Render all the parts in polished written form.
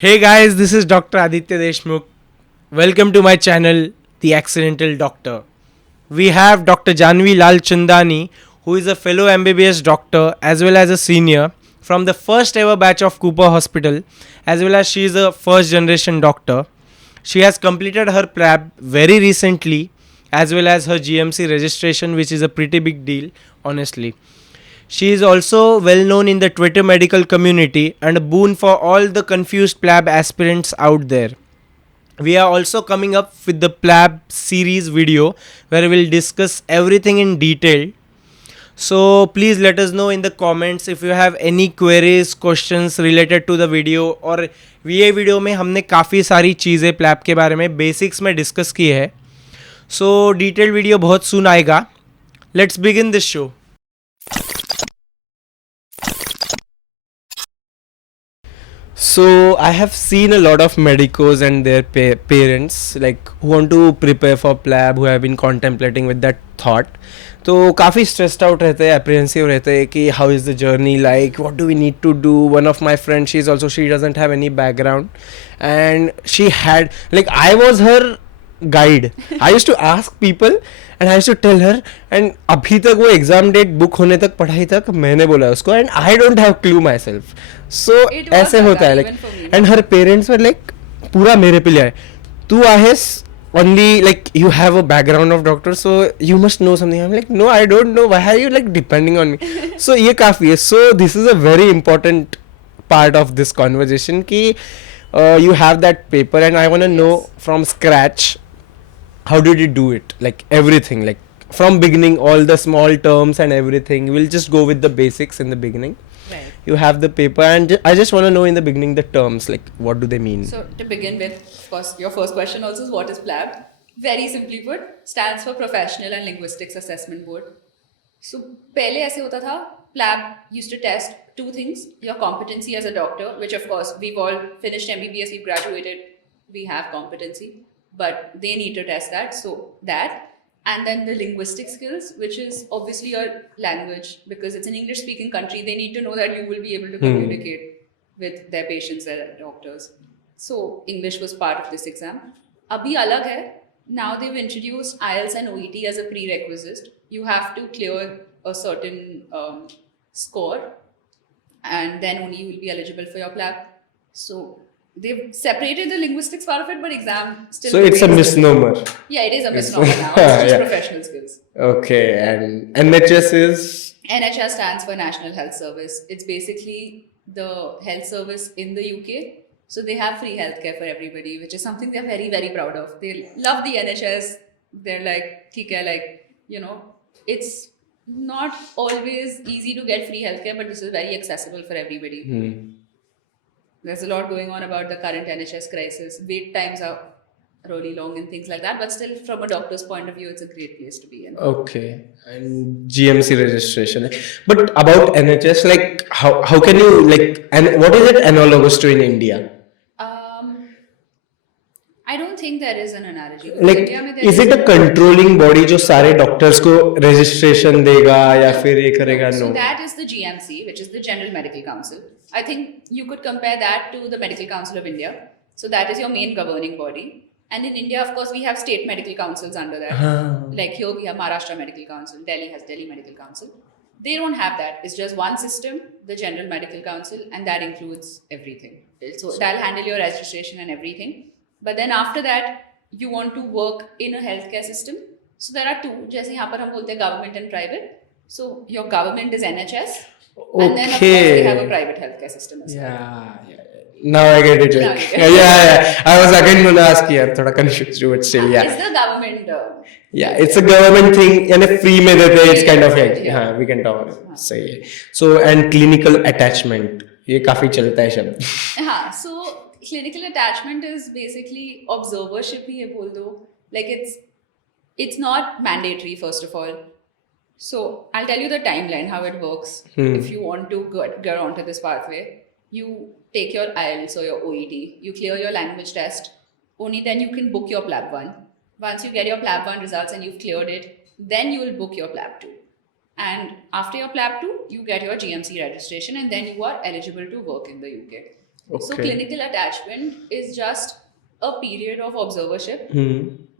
Hey guys, this is Dr. Aditya Deshmukh. Welcome to my channel, The Accidental Doctor. We have Dr. Janvi Lal Chandani, who is a fellow MBBS doctor as well as a senior from the first ever batch of Cooper Hospital, as well as she is a first generation doctor. She has completed her PLAB very recently, as well as her GMC registration, which is a pretty big deal, honestly. She is also well known in the Twitter medical community and a boon for all the confused PLAB aspirants out there. We are also coming up with the PLAB series video where we'll discuss everything in detail. So please let us know in the comments if you have any queries, questions related to the video. और ये video में हमने काफ़ी सारी चीज़ें PLAB के बारे में बेसिक्स में डिस्कस की है. सो डिटेल वीडियो बहुत सून आएगा. Let's begin this show. So I have seen a lot of medicos and their parents like who want to prepare for PLAB, who have been contemplating with that thought. तो काफ़ी stressed out रहते हैं, apprehensive रहते हैं कि how is the journey like, what do we need to do. One of my friends, she doesn't have any background and she had like I was her guide. I used to ask people and I used to tell her and अभी तक वो exam date book होने तक पढ़ाई तक मैंने बोला उसको and I don't have clue myself. So ऐसे होता है like and her parents were like पूरा मेरे पे ले आए. तू आहेस only like you have a background of doctor so you must know something. I'm like no I don't know, why are you like depending on me. So ये काफ़ी है. So this is a very important part of this conversation कि you have that paper and I want to know from scratch how did you do it, like everything, like from beginning, all the small terms and everything. We'll just go with the basics in the beginning. Right. You have the paper and I just want to know in the beginning the terms, like what do they mean. So to begin with, of course, your first question also is what is PLAB? Very simply put, stands for Professional and Linguistics Assessment Board. So पहले ऐसे होता था, PLAB used to test two things: your competency as a doctor, which of course we've all finished MBBS, we've graduated, we have competency, but they need to test that. So that, and then the linguistic skills, which is obviously your language, because it's an English speaking country. They need to know that you will be able to communicate with their patients, their doctors. So English was part of this exam. Abhi alag hai. Now they've introduced IELTS and OET as a prerequisite. You have to clear a certain score and then only you will be eligible for your PLAB. So they've separated the linguistics part of it, but exam still. So it's a misnomer. Yeah, it is a misnomer now. It's just professional skills. Okay, and NHS is? NHS stands for National Health Service. It's basically the health service in the UK. So they have free healthcare for everybody, which is something they're very, very proud of. They love the NHS. They're like, theek hai, like, you know, it's not always easy to get free healthcare, but this is very accessible for everybody. There's a lot going on about the current NHS crisis. Wait times are really long and things like that. But still, from a doctor's point of view, it's a great place to be in. Okay. And GMC registration. But about NHS, like how can you like, and what is it analogous to in India? I don't think there is an analogy. Like, India में there is it a controlling body जो सारे doctors को registration देगा या फिर ये करेगा? So No. that is the GMC, which is the General Medical Council. I think you could compare that to the Medical Council of India. So that is your main governing body. And in India, of course, we have state medical councils under that. Like here we have Maharashtra Medical Council, Delhi has Delhi Medical Council. They don't have that. It's just one system, the General Medical Council, and that includes everything. So that'll handle your registration and everything. But then after that, you want to work in a healthcare system. So there are two. जैसे यहाँ पर हम बोलते हैं government and private. So your government is NHS, and then of course they have a private healthcare system as well. Yeah. Now I get it. Now Like, you get it. yeah. I was again gonna ask you. I'm थोड़ा confused but still, yeah. It's the government. Yeah, it's a government thing and a free में देते हैं. It's kind of like, Yeah. हाँ, we can talk about it. सही है. So and clinical attachment ये काफी चलता है शब्द. हाँ, so clinical attachment is basically observership ही है बोल दो. Like it's not mandatory first of all. So I'll tell you the timeline how it works. If you want to get onto this pathway, you take your IELTS or your OET, you clear your language test. Only then you can book your PLAB 1. Once you get your PLAB 1 results and you've cleared it, then you will book your PLAB 2. And after your PLAB 2, you get your GMC registration and then you are eligible to work in the UK. So Okay. clinical attachment is just a period of observership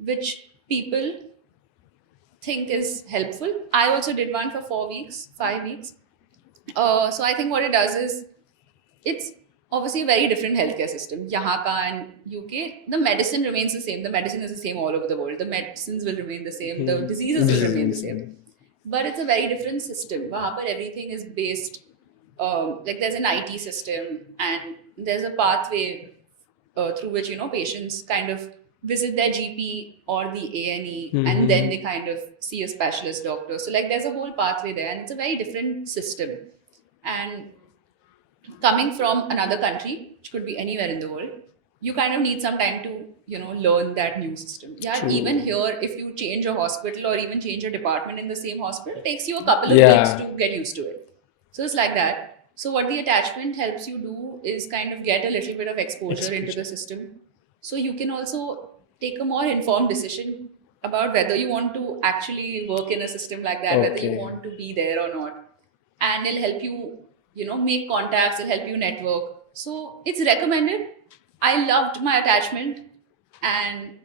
which people think is helpful. I also did one for 4 weeks, 5 weeks. So I think what it does is it's obviously a very different healthcare system. Yahan ka and UK, the medicine remains the same. The medicine is the same all over the world. The medicines will remain the same. The diseases will remain the same. But it's a very different system. Wahan par everything is based, like there's an IT system and there's a pathway through which patients kind of visit their GP or the A&E and then they kind of see a specialist doctor. So like there's a whole pathway there and it's a very different system. And coming from another country, which could be anywhere in the world, you kind of need some time to learn that new system. Yeah, True. even here, if you change a hospital or even change a department in the same hospital, it takes you a couple of Yeah. weeks to get used to it. So it's like that. So what the attachment helps you do is kind of get a little bit of exposure into the system. So you can also take a more informed decision about whether you want to actually work in a system like that, whether you Okay. want to be there or not. And it'll help you, make contacts, it'll help you network. So it's recommended. I loved my attachment, and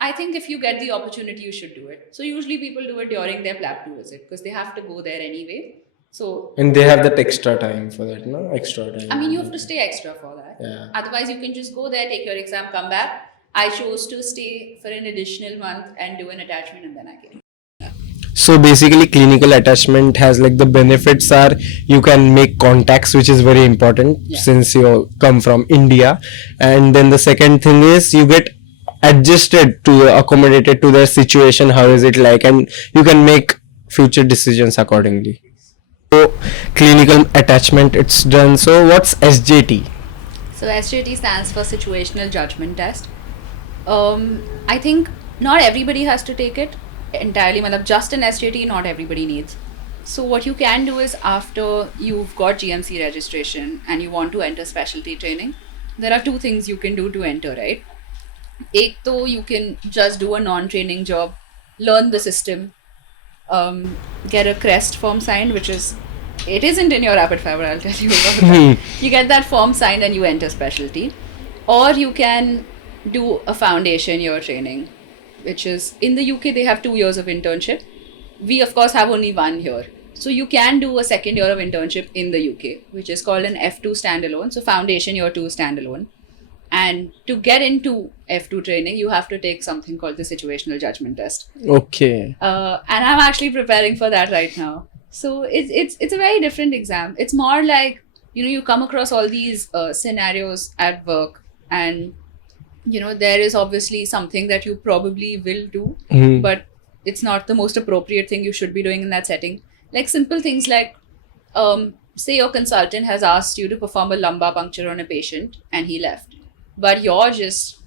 I think if you get the opportunity, you should do it. So usually people do it during their PLAB 2 visit because they have to go there anyway. So And they have that extra time for that, no? Extra time. I mean, you have to stay extra for that. Yeah. Otherwise, you can just go there, take your exam, come back. I chose to stay for an additional month and do an attachment, and then I came. So basically, clinical attachment has like the benefits are you can make contacts, which is very important since you come from India, and then the second thing is you get adjusted to accommodated to their situation. How is it like, and you can make future decisions accordingly. So clinical attachment, it's done. So what's SJT? So SJT stands for Situational Judgment Test. I think not everybody has to take it entirely. Matlab, just an SJT, not everybody needs. So what you can do is after you've got GMC registration and you want to enter specialty training, there are two things you can do to enter, right? Ek to you can just do a non-training job, learn the system, get a CREST form signed, it isn't in your rapid fire, but I'll tell you about that. You get that form signed and you enter specialty. Or you can do a foundation year training, which is in the UK, they have 2 years of internship. We, of course, have only 1 year. So you can do a second year of internship in the UK, which is called an F2 standalone. So foundation year 2 standalone. And to get into F2 training, you have to take something called the situational judgment test. Okay. And I'm actually preparing for that right now. So it's a very different exam. It's more like, you come across all these scenarios at work and, there is obviously something that you probably will do, but it's not the most appropriate thing you should be doing in that setting. Like simple things like, say your consultant has asked you to perform a lumbar puncture on a patient and he left. But you're just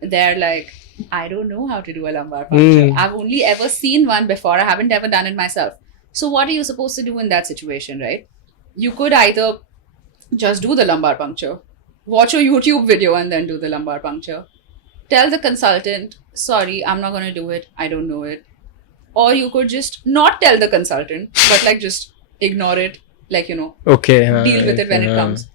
there like, I don't know how to do a lumbar puncture. I've only ever seen one before. I haven't ever done it myself. So what are you supposed to do in that situation, right? You could either just do the lumbar puncture, watch a YouTube video and then do the lumbar puncture. Tell the consultant, sorry, I'm not going to do it. I don't know it. Or you could just not tell the consultant, but like just ignore it, like, Okay. deal with it when it comes.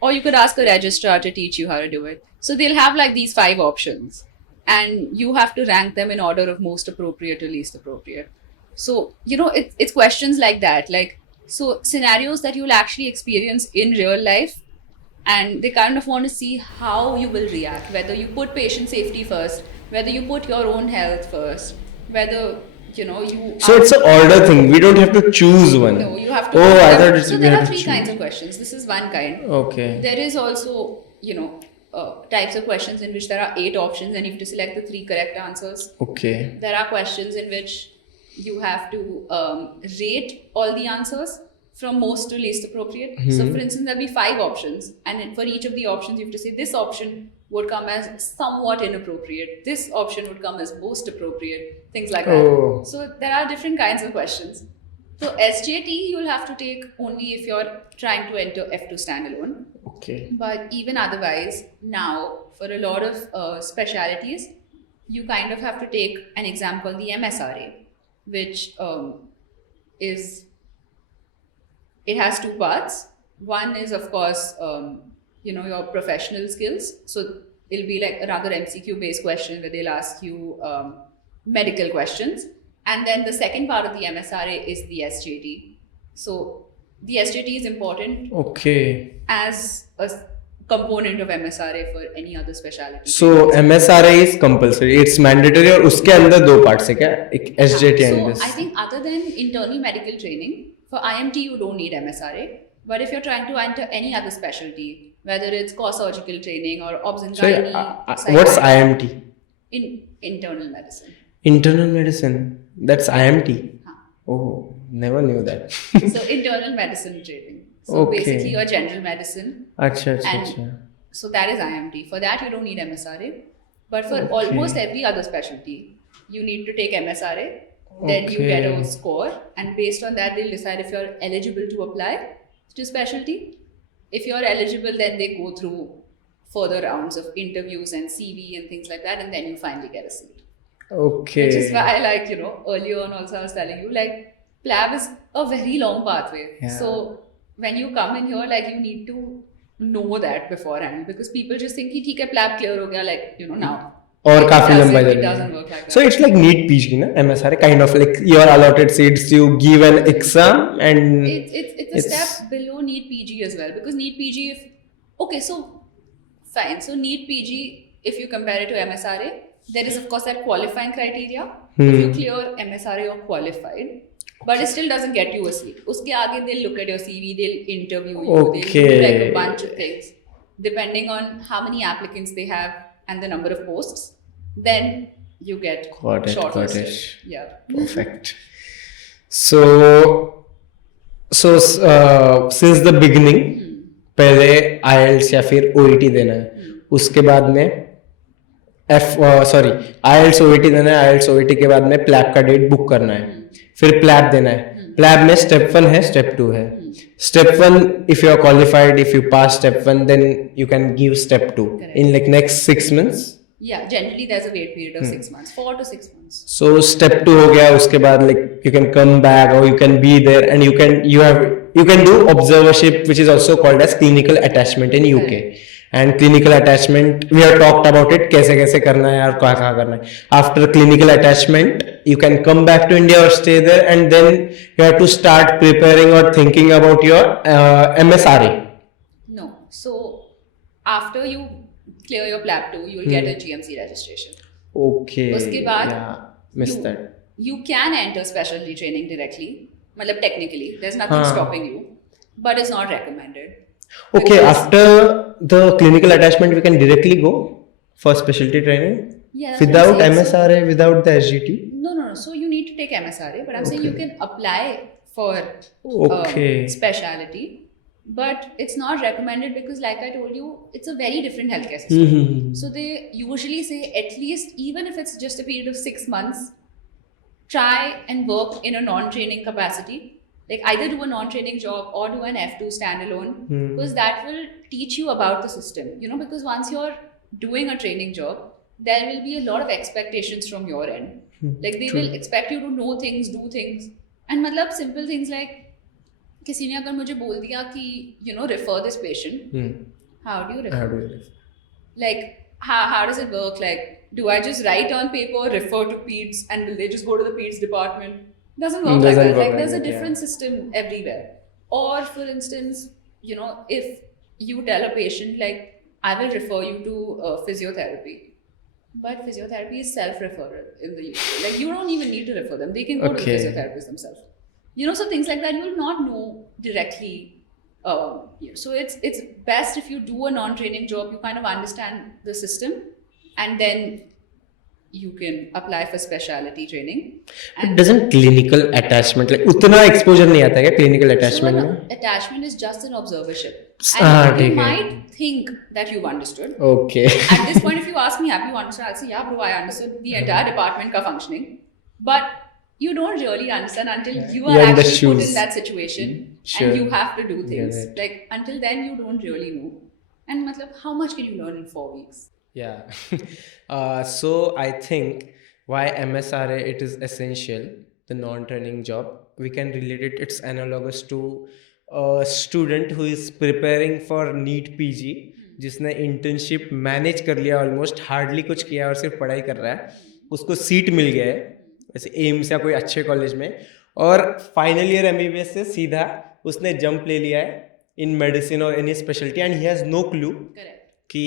Or you could ask a registrar to teach you how to do it. So they'll have like these 5 options and you have to rank them in order of most appropriate to least appropriate. So, it's questions like that. Like, so scenarios that you'll actually experience in real life and they kind of want to see how you will react, whether you put patient safety first, whether you put your own health first, whether, you... So it's an order thing. We don't have to choose one. No, you have to... Oh, I thought it's... So there are 3 kinds of questions. This is one kind. Okay. There is also, types of questions in which there are 8 options and you have to select the 3 correct answers. Okay. There are questions in which you have to rate all the answers from most to least appropriate. So for instance, there'll be 5 options and for each of the options you have to say this option would come as somewhat inappropriate, this option would come as most appropriate, things like that. So there are different kinds of questions. So SJT you'll have to take only if you're trying to enter F2 standalone. Okay. But even otherwise, now for a lot of specialities, you kind of have to take an exam called the MSRA, which it has 2 parts. One is, of course, your professional skills. So it'll be like another MCQ based question where they'll ask you medical questions. And then the second part of the MSRA is the SJT. So the SJT is important Okay. as a component of MSRA for any other specialty. So MSRA is compulsory. It's mandatory और उसके अंदर दो parts है क्या? एक SJT and So this. I think other than internal medical training, for IMT you don't need MSRA. But if you're trying to enter any other specialty, whether it's core surgical training or obs and So gynae, what's psychiatry, IMT? in internal medicine. Internal medicine. That's IMT. Huh. Oh, never knew that. So internal medicine training. So Okay. basically your general medicine. अच्छा अच्छा And अच्छा. so that is IMT. For that you don't need MSRA. But for Okay. almost every other specialty, you need to take MSRA. Then you get a Okay. score, and based on that, they'll decide if you're eligible to apply to specialty. If you're eligible, then they go through further rounds of interviews and CV and things like that, and then you finally get a seat. Okay. Which is why, like, earlier on also I was telling you, like, PLAB is a very long pathway. Yeah. So when you come in here, like, you need to know that beforehand, because people just think कि ठीक है PLAB clear हो गया, like, now. और काफी लंबा It journey doesn't है. work like that. So it's like NEET PG ना MSRA kind of like your allotted seats, you give an exam and It's a step below NEET PG as well, because NEET PG, so fine. So NEET PG, if you compare it to MSRA, there is of course that qualifying criteria. If you clear MSRA, you're qualified, but it still doesn't get you a seat. Uske aage they'll look at your CV, they'll interview you, they'll do like a bunch of things, depending on how many applicants they have and the number of posts. Then you get Got it. shortlisted. Yeah. Perfect. So since the beginning पहले IELTS या फिर OET देना है, उसके बाद में IELTS OET देना है, IELTS OET के बाद में PLAB का डेट बुक करना है, फिर PLAB देना है. PLAB में स्टेप 1 है, स्टेप 2 है. Step 1, if you are qualified, if you pass step 1, then you can give step 2. Correct. In like next 6 months. Yeah, generally there's a wait period of 6 months, 4 to 6 months. So step 2 हो गया, उसके बाद like you can come back or you can be there and you can do observership, which is also called as clinical attachment in UK. Correct. And clinical attachment, we have talked about it, कैसे कैसे करना है और कहाँ करना है. After clinical attachment, you can come back to India or stay there, and then you have to start preparing or thinking about your MSRA. No. So after you clear your PLAB 2, you'll get a GMC registration. Okay. उसके बाद yeah, missed that. You can enter specialty training directly. मतलब technically, there's nothing हाँ. stopping you, but it's not recommended. Okay, Because- after the clinical attachment, we can directly go for specialty training Yeah, that's what without I'm saying. MSRA, without the SGT. No. So you need to take MSRA, but I'm saying you can apply for Okay. speciality, but it's not recommended because, like I told you, it's a very different healthcare system. So they usually say at least, even if it's just a period of 6 months, try and work in a non-training capacity. Like either do a non-training job or do an F2 standalone, because that will teach you about the system. Because once you're doing a training job, there will be a lot of expectations from your end. Like they will expect you to know things, do things, and मतलब simple things like किसी ने अगर मुझे बोल दिया कि refer this patient, how do you refer? How do you live? Like how does it work? Like, do I just write on paper, refer to peds, and will they just go to the peds department? Doesn't work like that. Like there's a different system everywhere. Or for instance, if you tell a patient like, I will refer you to physiotherapy, but physiotherapy is self-referral in the UK. Like you don't even need to refer them; they can go to the Okay. physiotherapist themselves. So things like that you will not know directly. So it's best if you do a non-training job, you kind of understand the system, and then you can apply for specialty training. But doesn't clinical attachment like उतना exposure नहीं आता है क्या clinical attachment So में? an attachment is just an observership. हाँ, And you ठीक है. might think that you've understood. Okay. At this point, if you ask me, have you understood? I'll say, yeah, bro, I understood the entire department ka functioning. But you don't really understand until you are You're in the actually put shoes. in that situation Sure. and you have to do things. right. Like until then, you don't really know. And matlab, how much can you learn in 4 weeks? Yeah. So I think why MSRA it is essential, the non-training job. We can relate it. It's analogous to student who is preparing for NEET PG, जिसने internship manage कर लिया, almost hardly कुछ किया और सिर्फ पढ़ाई कर रहा है, उसको सीट मिल गया है वैसे एम्स या कोई अच्छे कॉलेज में, और फाइनल ईयर एमबीबीएस से सीधा उसने जंप ले लिया है इन मेडिसिन और any speciality, and he has no clue कि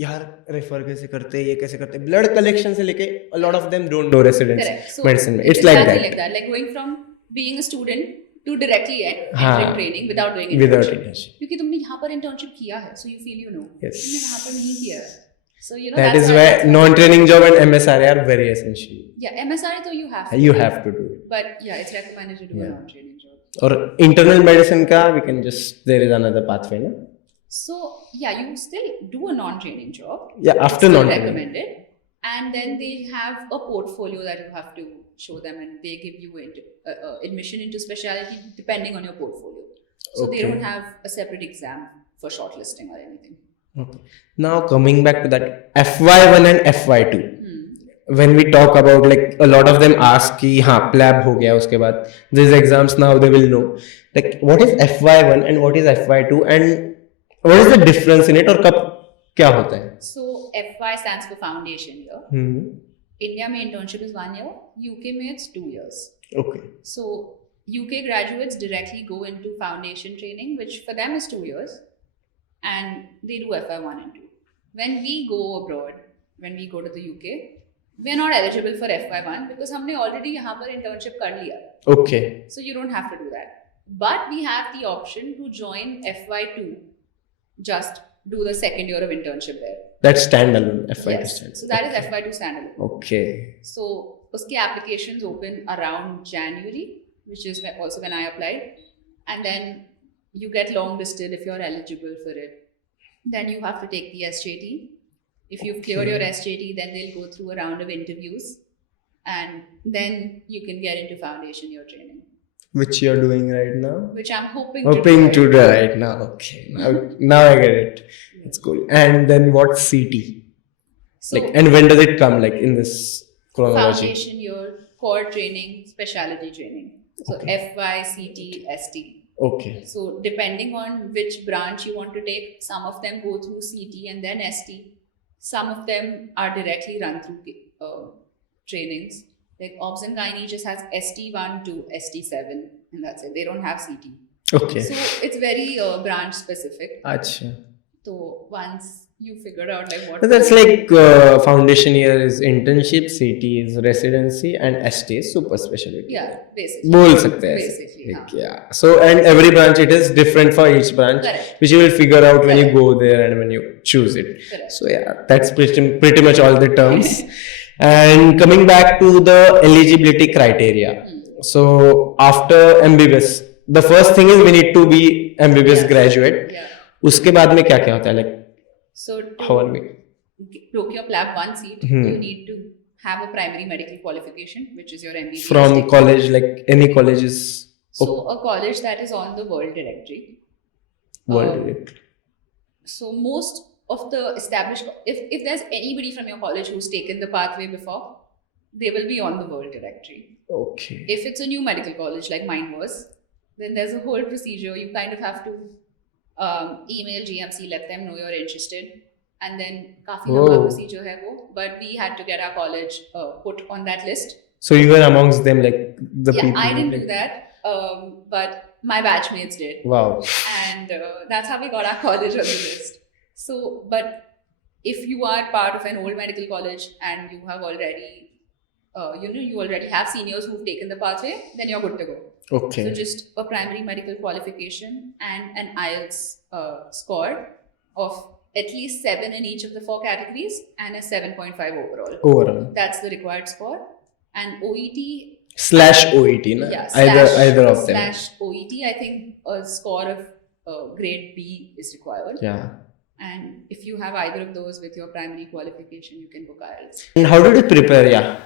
यार रेफर कैसे करते हैं, ये कैसे करते हैं, ब्लड कलेक्शन से लेके a lot of them don't know residence medicine में, it's like that, like going from being a student to directly entering हाँ, training without doing without internship, internship, क्योंकि तुमने यहाँ पर internship किया है, so you feel you know. yes, तुमने वहाँ पर नहीं किया है, so you know that that's is why non-training job and MSRA are very essential. Yeah, MSRA तो you have to do, but yeah, it's recommended to do a non-training job. और internal medicine का we can just, there is another pathway, na? So yeah, you still do a non-training job. Yeah, after non-training. Recommended, and then they have a portfolio that you have to show them, and they give you admission into specialty depending on your portfolio. So they don't have a separate exam for shortlisting or anything. Okay. Now coming back to that FY1 and FY2. When we talk about, like, a lot of them ask कि हाँ PLAB हो गया, उसके बाद these exams now they will know, like what is FY1 and what is FY2 and what is the difference in it, और कब क्या होता है? So FY stands for foundation year. India में internship is 1 year, UK में it's 2 years. Okay. So UK graduates directly go into foundation training, which for them is 2 years, and they do FY1 and 2. When we go abroad, when we go to the UK, we are not eligible for FY1 because हमने already यहाँ पर internship कर लिया. Okay. So you don't have to do that. But we have the option to join FY2, just do the second year of internship there. That's standalone, FY2 yes. standalone. So that is FY2 standalone. Okay. So उसके applications open around January, which is also when I applied, and then you get longlisted if you're eligible for it. Then you have to take the SJT. If you've cleared your SJT, then they'll go through a round of interviews, and then you can get into foundation year training. Which you're doing right now? Which I'm hoping to do right now. Okay. Now I get it. It's cool. And then what's CT? So, like, and when does it come, like, in this chronology? Foundation year, core training, specialty training. So FY, CT, ST. Okay. So depending on which branch you want to take, some of them go through CT and then ST. Some of them are directly run through trainings. Like Obs and Gynae just has ST1 to ST7, and that's it. They don't have CT. Okay. So it's very branch specific. Acha. So once you figure out like what. So that's like foundation year is internship, CT is residency, and ST is super specialty. Yeah, basically. बोल सकते हैं. Basically. Like, yeah. So and every branch it is different for each branch, correct, which you will figure out when you go there and when you choose it. Correct. So yeah, that's pretty much all the terms. And coming back to the eligibility criteria. So after MBBS, the first thing is we need to be MBBS graduate. Yeah. उसके बाद में क्या क्या होता है, like so how are we book your PLAB 1 seat, you need to have a primary medical qualification, which is your MBBS from degree. college, like any colleges. So a college that is on the world directory. World directory. So most of the established, if there's anybody from your college who's taken the pathway before, they will be on the world directory. Okay. If it's a new medical college like mine was, then there's a whole procedure. You kind of have to email GMC, let them know you're interested, and then काफी लंबा procedure है वो, but we had to get our college put on that list. So you were amongst them, like the people. Yeah, I didn't do that, but my batchmates did. Wow. And that's how we got our college on the list. So, but if you are part of an old medical college and you have already, you already have seniors who've taken the pathway, then you're good to go. Okay. So just a primary medical qualification and an IELTS score of at least 7 in each of the 4 categories and a 7.5 overall. Overall. That's the required score. And OET / OET, na? Yeah, either of them. / OET, I think a score of grade B is required. Yeah. And if you have either of those with your primary qualification, you can book IELTS. And how did you prepare? Yeah.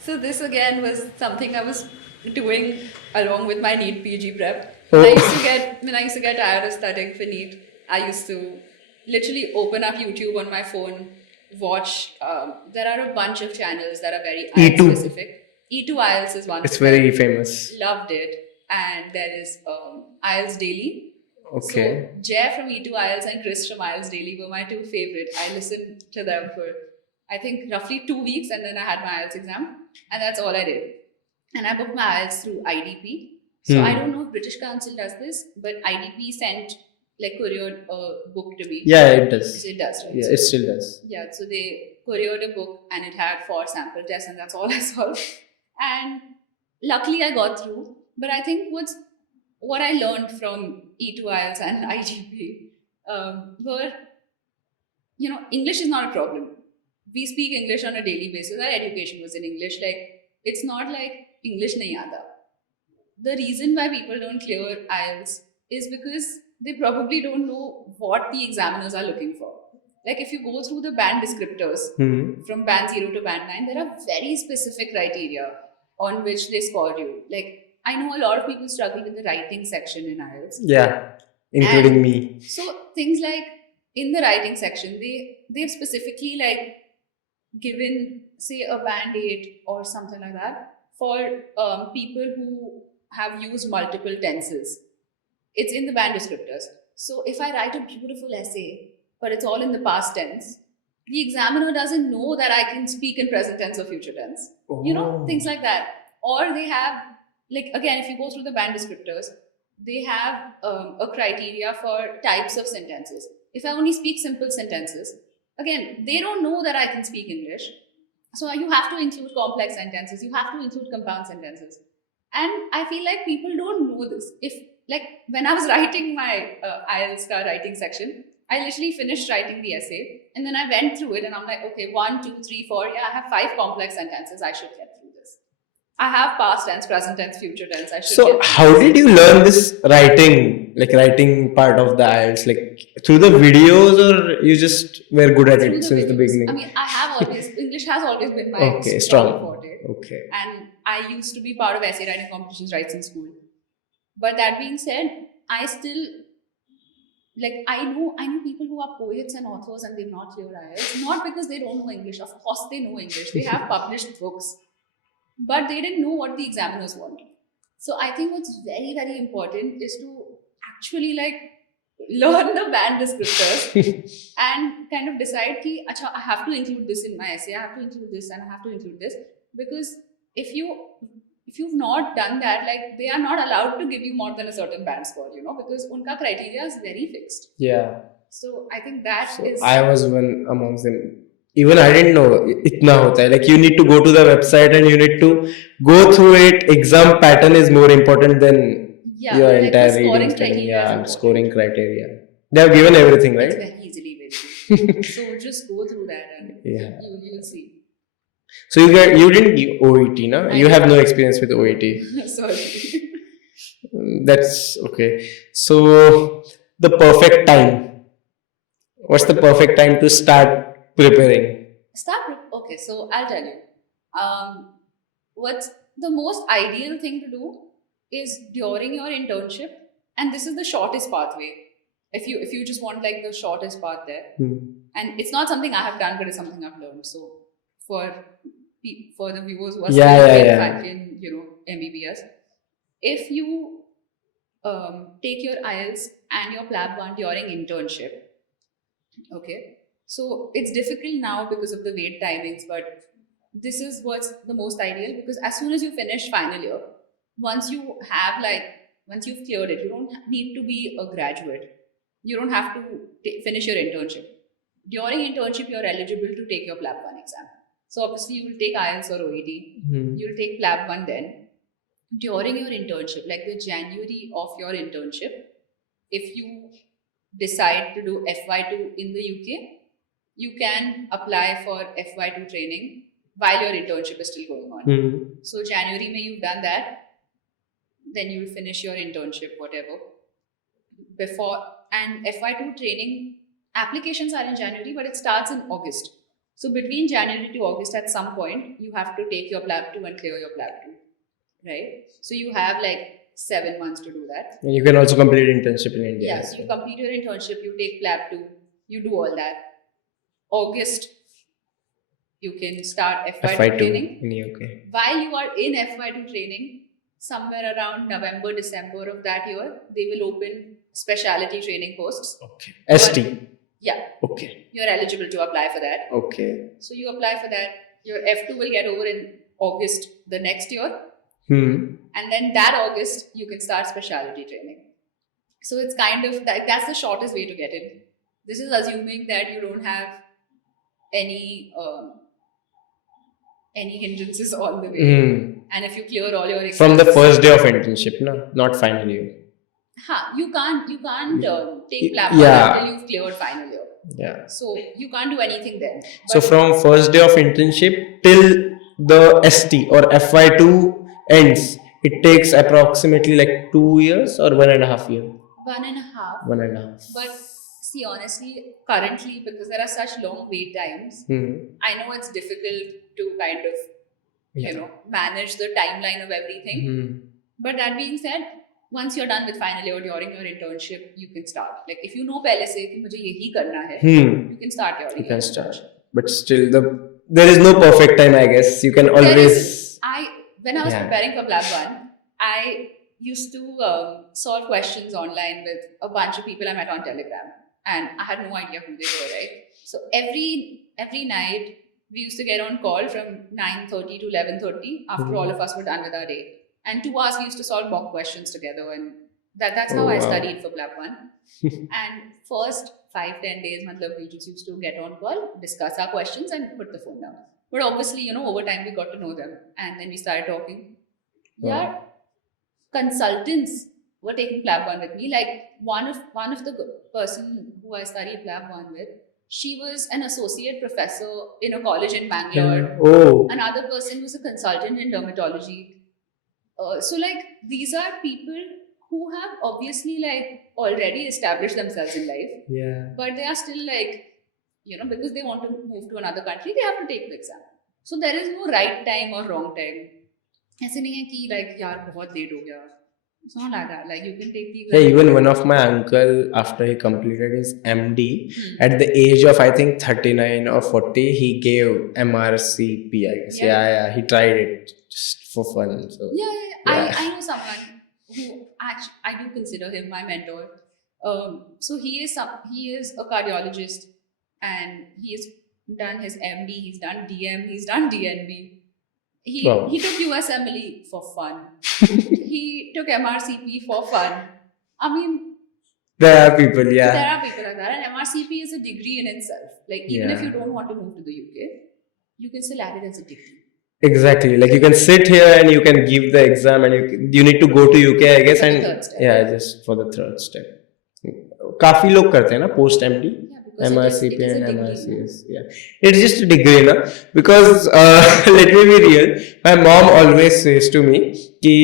So this again was something I was doing along with my NEET PG prep. Oh. When I used to get tired of studying for NEET, I used to literally open up YouTube on my phone, watch. There are a bunch of channels that are very IELTS specific. E2 IELTS is one. It's very famous. Loved it. And there is IELTS Daily. Okay. So Jay from E2 IELTS and Chris from IELTS Daily were my two favorite. I listened to them for, I think, roughly 2 weeks, and then I had my IELTS exam, and that's all I did. And I booked my IELTS through IDP. So I don't know if British Council does this, but IDP sent like couriered a book to me. Yeah, it does. It does, right? Yeah, So, it still does. yeah, so they couriered a book and it had 4 sample tests, and that's all I solved. And luckily I got through. But I think what I learned from E2 IELTS and IGP were, English is not a problem. We speak English on a daily basis. Our education was in English. Like, it's not like English nahi aata. The reason why people don't clear IELTS is because they probably don't know what the examiners are looking for. Like, if you go through the band descriptors from band 0 to band 9, there are very specific criteria on which they score you. Like, I know a lot of people struggle with the writing section in IELTS. Yeah, including me. So things like in the writing section, they've specifically like given, say, a band 8 or something like that for people who have used multiple tenses. It's in the band descriptors. So if I write a beautiful essay, but it's all in the past tense, the examiner doesn't know that I can speak in present tense or future tense. Things like that. Or they have, like, again, if you go through the band descriptors, they have a criteria for types of sentences. If I only speak simple sentences, again, they don't know that I can speak English. So you have to include complex sentences. You have to include compound sentences. And I feel like people don't know this. If, like, when I was writing my IELTS writing section, I literally finished writing the essay, and then I went through it, and I'm like, okay, 1, 2, 3, 4, yeah, I have 5 complex sentences. I should get through this. I have past tense, present tense, future tense. I should. So how did you learn this writing part of the IELTS? Like through the videos, or you just were good at it since the beginning? I mean, I have always, English has always been my strong forte. Okay. And I used to be part of essay writing competitions right in school. But that being said, I still, like, I know people who are poets and authors and they've not cleared IELTS. Not because they don't know English. Of course they know English. They have published books. But they didn't know what the examiners want. So I think what's very, very important is to actually like learn the band descriptors and kind of decide ki, acha, I have to include this in my essay, I have to include this, and I have to include this. Because if you've not done that, like, they are not allowed to give you more than a certain band score, because unka criteria is very fixed. Yeah. So I think that is. I was one amongst them. Even I didn't know itna hota hai. Like, you need to go to the website and you need to go through it. Exam pattern is more important than your like entire reading study. Yeah, scoring criteria. They have given everything, right? It's very easily. So just go through that and you will see. So you didn't give OET, na? You have no experience with OET. Sorry. That's okay. So the perfect time. What's the perfect time to start preparing? Okay, so I'll tell you. What's the most ideal thing to do is during your internship, and this is the shortest pathway. If you just want like the shortest path there, and it's not something I have done, but it's something I've learned. So for the viewers who are still in MBBS, if you take your IELTS and your PLAB 1 during internship, okay. So it's difficult now because of the wait timings, but this is what's the most ideal, because as soon as you finish final year, once you've cleared it, you don't need to be a graduate. You don't have to finish your internship. During internship, you're eligible to take your PLAB 1 exam. So obviously you will take IELTS or OET. You'll take PLAB 1 then. During your internship, like the January of your internship, if you decide to do FY2 in the UK, you can apply for FY2 training while your internship is still going on. So January May you've done that, then you'll finish your internship, whatever. And FY2 training applications are in January, but it starts in August. So between January to August, at some point, you have to take your PLAB 2 and clear your PLAB 2, right? So you have like 7 months to do that. And you can also complete internship in India. Yes, you complete your internship, you take PLAB 2, you do all that. August, you can start FY2 training. in UK. While you are in FY2 training, somewhere around November, December of that year, they will open specialty training posts. Okay. ST. Yeah. Okay. You're eligible to apply for that. Okay. So you apply for that. Your F2 will get over in August the next year. And then that August, you can start specialty training. So it's kind of, that's the shortest way to get in. This is assuming that you don't have any hindrances on the way. And if you clear all your exams. From the first day of internship, no? Not final year. You can't take PLAB until you've cleared final year. Yeah. So you can't do anything then. So from first day of internship till the ST or FY2 ends, it takes approximately like 2 years or 1.5 years. 1.5. 1.5. But see, honestly, currently, because there are such long wait times, I know it's difficult to kind of, manage the timeline of everything. But that being said, once you're done with final year, during your internship, you can start. Like if you know pehle se कि मुझे यही करना है, you can start your internship. You can start. But still, there is no perfect time, I guess. You can always. When I was preparing for PLAB 1, I used to solve questions online with a bunch of people I met on Telegram, and I had no idea who they were, right? So every night we used to get on call from 9:30 to 11:30 after all of us were done with our day, and 2 hours we used to solve mock questions together, and that's how I studied for PLAB 1. And first 5-10 days, we just used to get on call, discuss our questions, and put the phone down. But obviously, over time we got to know them, and then we started talking. Yeah, consultants were taking PLAB 1 with me. Like one of the person who I studied PLAB 1 with, she was an associate professor in a college in Bangalore. Another person was a consultant in dermatology. So like these are people who have obviously like already established themselves in life. Yeah. But they are still like, because they want to move to another country, they have to take the exam. So there is no right time or wrong time. ऐसे नहीं है कि like यार बहुत late हो गया. It's not like that. Like you can take the exam. Yeah, even one of my uncle, after he completed his MD, at the age of I think 39 or 40, he gave MRCP, I guess. Yeah. He tried it just for fun. So I know someone who actually I do consider him my mentor. So he is a cardiologist, and he's done his MD, he's done DM, he's done DNB. He took USMLE for fun. He took MRCP for fun. I mean, there are people like that, and MRCP is a degree in itself. Like even if you don't want to move to the UK, you can still have it as a degree. Exactly. Like you can sit here and you can give the exam, and you need to go to UK, I guess, and just for the third step. काफी लोग करते हैं ना post MD, MRCP and MRCS. Yeah, it's just a degree, na. Because let me be real, my mom always says to me कि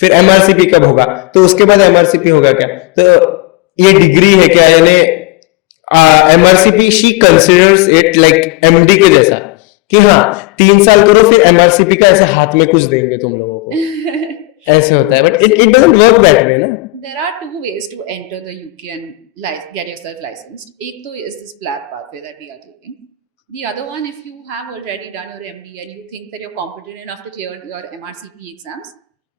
फिर MRCP कब होगा? तो उसके बाद MRCP होगा क्या? तो ये डिग्री है क्या? यानी MRCP she considers it like MD के जैसा कि हाँ 3 साल करो फिर MRCP का ऐसे हाथ में कुछ देंगे तुम लोगों को. ऐसे होता है, but it doesn't work that way, ना. There are 2 ways to enter the UK and get yourself licensed. Ek to is this PLAB pathway that we are taking. The other one, if you have already done your MD and you think that you're competent enough to clear your MRCP exams,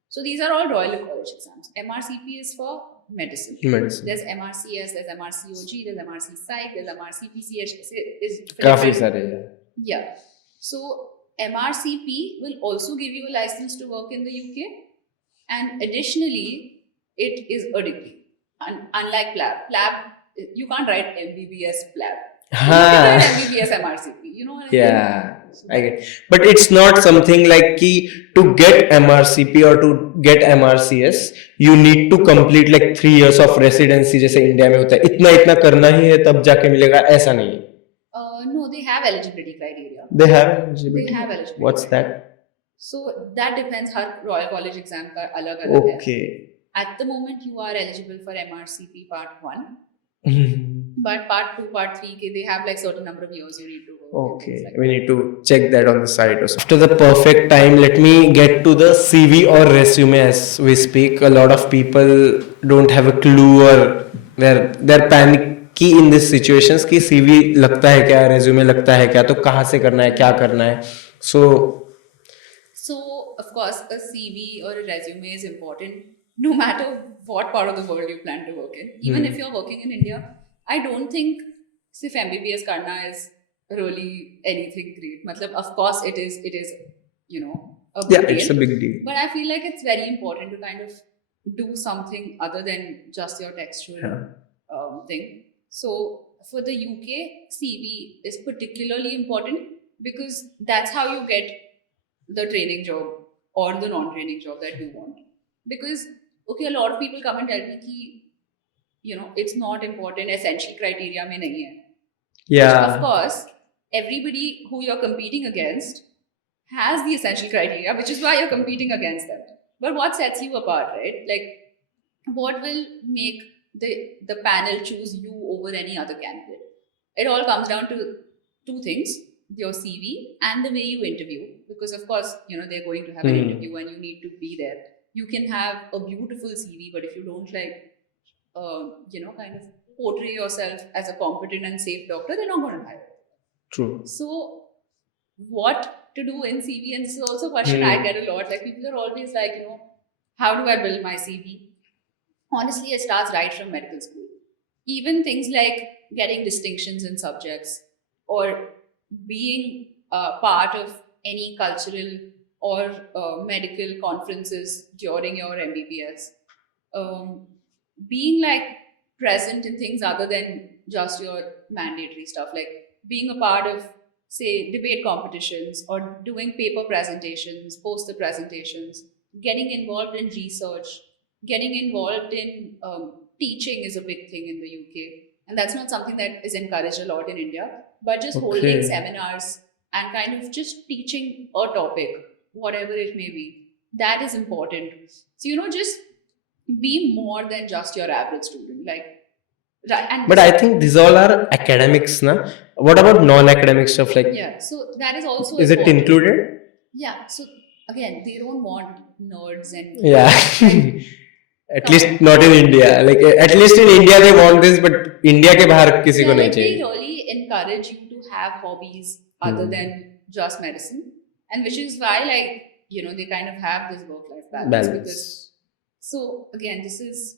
so these are all Royal College exams. MRCP is for medicine. There's MRCS, there's MRCOG, there's MRC Psych, there's MRCP. काफी सारे. Yeah. So MRCP will also give you a license to work in the UK, and additionally, it is a degree. Unlike PLAB, you can't write MBBS PLAB. You can write MBBS MRCP. You know what I mean? Yeah, I get. But it's not something like कि to get MRCP or to get MRCS, you need to complete like 3 years of residency जैसे India में होता है. इतना करना ही है तब जाके मिलेगा, ऐसा नहीं है. No, they have eligibility criteria. They have eligibility. What's that? So that depends. Her Royal College exam का अलग-अलग है. Okay. At the moment, you are eligible for MRCP Part 1. But Part 2, Part 3, they have like certain number of years you need to go. Okay, we need to check that on the site also. After the perfect time, let me get to the CV or resume as we speak. A lot of people don't have a clue, or they're panicky in these situations कि CV लगता है क्या, resume लगता है क्या, तो कहाँ से करना है, क्या करना है. So of course, a CV or a resume is important no matter what part of the world you plan to work in. Even if you're working in India, I don't think sif MBBS karna is really anything great. Matlab, of course, it is, a big deal. It's a big deal. But I feel like it's very important to kind of do something other than just your textual thing. So for the UK, CV is particularly important because that's how you get the training job or the non-training job that you want. Because, okay, a lot of people come and tell me ki, it's not important, essential criteria mein nahi hai. Yeah. Which, of course, everybody who you're competing against has the essential criteria, which is why you're competing against them. But what sets you apart, right? Like, what will make the panel choose you over any other candidate? It all comes down to two things: your CV and the way you interview. Because of course, they're going to have an interview and you need to be there. You can have a beautiful CV, but if you don't kind of portray yourself as a competent and safe doctor, they're not going to hire you. True. So, what to do in CV? And this is also a question I get a lot. Like, people are always like, how do I build my CV? Honestly, it starts right from medical school. Even things like getting distinctions in subjects or being part of any cultural or medical conferences during your MBBS. Being like present in things other than just your mandatory stuff, like being a part of, say, debate competitions or doing paper presentations, poster presentations, getting involved in research, getting involved in teaching is a big thing in the UK. And that's not something that is encouraged a lot in India, but just holding seminars and kind of just teaching a topic, whatever it may be, that is important. So, just be more than just your average student. But I think these all are academics, na? What about non-academic stuff? Like, yeah, so that is also is it included? Yeah, so again, they don't want nerds and at least not in India. Like, at least in India they want this, but India ke bahar kisi ko nahi chahiye. They really encourage you to have hobbies other than just medicine, and which is why, they kind of have this work-life balance. Because, so again, this is,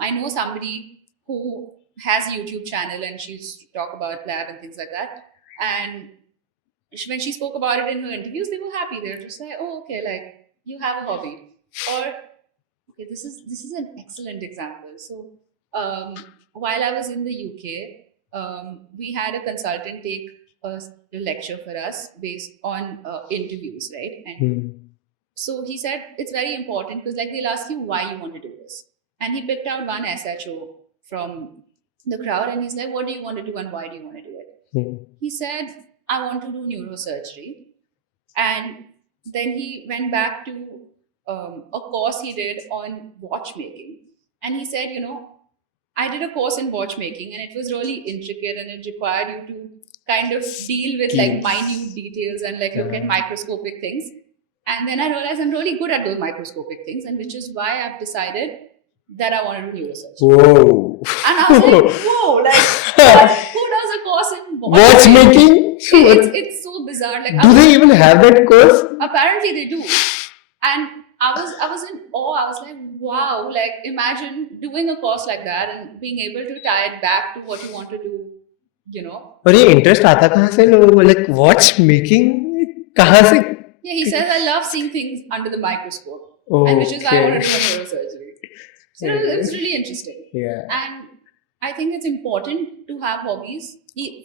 I know somebody who has a YouTube channel and she used to talk about PLAB and things like that, and when she spoke about it in her interviews, they were happy. They were just like, oh, okay, like, you have a hobby. Or, okay, this is an excellent example. So, while I was in the UK, we had a consultant take a lecture for us based on interviews, right? And so he said it's very important because, like, they'll ask you why you want to do this. And he picked out one SHO from the crowd and he's like, what do you want to do and why do you want to do it? He said, I want to do neurosurgery. And then he went back to a course he did on watchmaking. And he said, I did a course in watchmaking and it was really intricate and it required you to kind of deal with like minute details and like look at microscopic things. And then I realized I'm really good at those microscopic things, and which is why I've decided that I want to do neurosurgery. Whoa. And I was like, whoa, like, who does a course in watchmaking? It's so bizarre. Like, do they even have that course? Apparently they do. And I was in awe. I was like, wow, like, imagine doing a course like that and being able to tie it back to what you want to do, और ये interest आता कहाँ से लोगों को, like watchmaking कहाँ से? Yeah, he says, I love seeing things under the microscope. Okay. And which is why I want to do neurosurgery. So it was really interesting. Yeah. And I think it's important to have hobbies.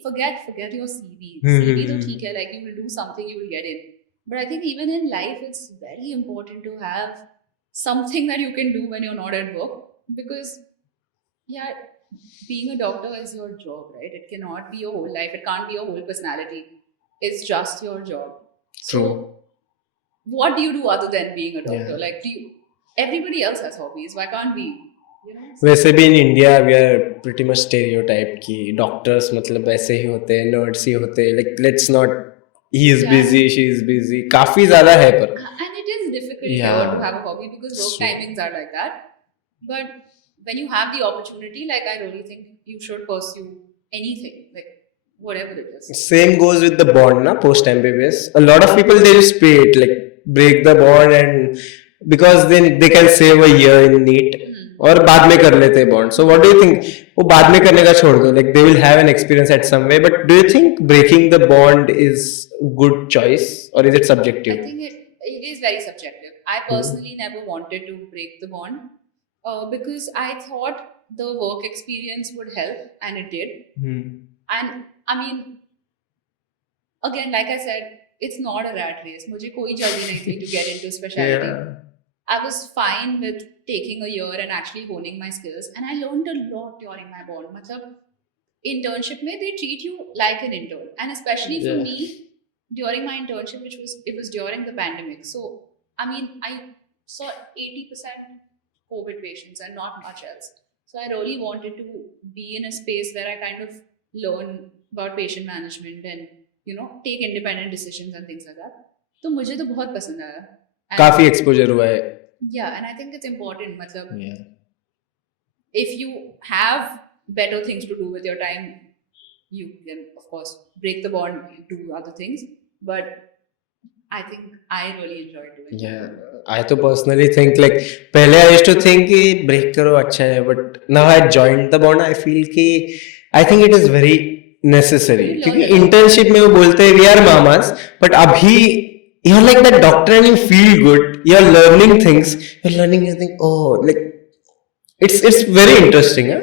Forget your CV. CV to theek hai, like, you will do something, you will get in. But I think even in life, it's very important to have something that you can do when you're not at work. Because, yeah, being a doctor is your job, right? It cannot be your whole life. It can't be your whole personality. It's just your job. True. So, what do you do other than being a doctor? Yeah. Like, everybody else has hobbies. Why can't we? वैसे भी in India we are pretty much stereotyped कि doctors मतलब ऐसे ही होते हैं, nerds ही होते हैं. Like, let's not. He is busy, she is busy. काफी ज़्यादा है पर. And it is difficult here to have a hobby because work timings are like that. But when you have the opportunity, like, I really think you should pursue anything, like whatever it is. Same goes with the bond, na, post MBBS. A lot of people, they just pay it, like break the bond and because then they can save a year in NEET और बाद में कर लेते हैं bond. So what do you think? वो बाद में करने का छोड़ दो. Like they will have an experience at some way. But do you think breaking the bond is good choice or is it subjective? I think it is very subjective. I personally never wanted to break the bond because I thought the work experience would help, and it did. And I mean, again, like I said, it's not a rat race. मुझे कोई जल्दी नहीं थी to get into specialty. I was fine with taking a year and actually honing my skills, and I learned a lot during my bond. मतलब internship में they treat you like an intern, and especially for me during my internship, it was during the pandemic. So I mean, I saw 80% COVID patients and not much else. So I really wanted to be in a space where I kind of learn about patient management and take independent decisions and things like that. तो मुझे तो बहुत पसंद आया. काफी exposure हुआ है. Yeah, and I think it's important. मतलब if you have better things to do with your time, you can of course break the bond, do other things. But I think I really enjoyed doing it. Yeah, I तो personally think like पहले I used to think कि break करो अच्छा है, but now I joined the bond. I feel कि I think it is very necessary. क्योंकि internship में वो बोलते हैं we are mamas, but अभी you're like that doctor and you feel good. You're learning things. You're learning you think oh like it's very interesting.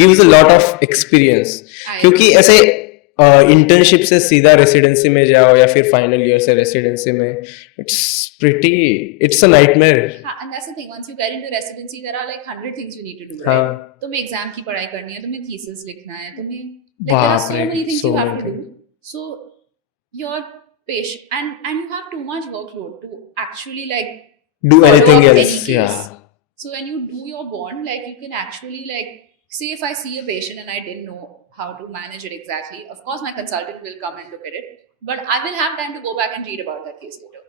Gives a lot of experience. क्योंकि ऐसे internship से सीधा residency में जाओ या फिर final year से रेसिडेंसी में it's a nightmare. And that's the thing, once you get into residency there are like 100 things you need to do, right? तुम्हें एग्जाम की पढ़ाई करनी है, तुम्हें थीसिस लिखना है, तुम्हें like there are so many things you have to do. So you're patient and you have too much workload to actually like do anything else. So when you do your bond, like you can actually like say if I see a patient and I didn't know how to manage it exactly, of course my consultant will come and look at it, but I will have time to go back and read about that case later.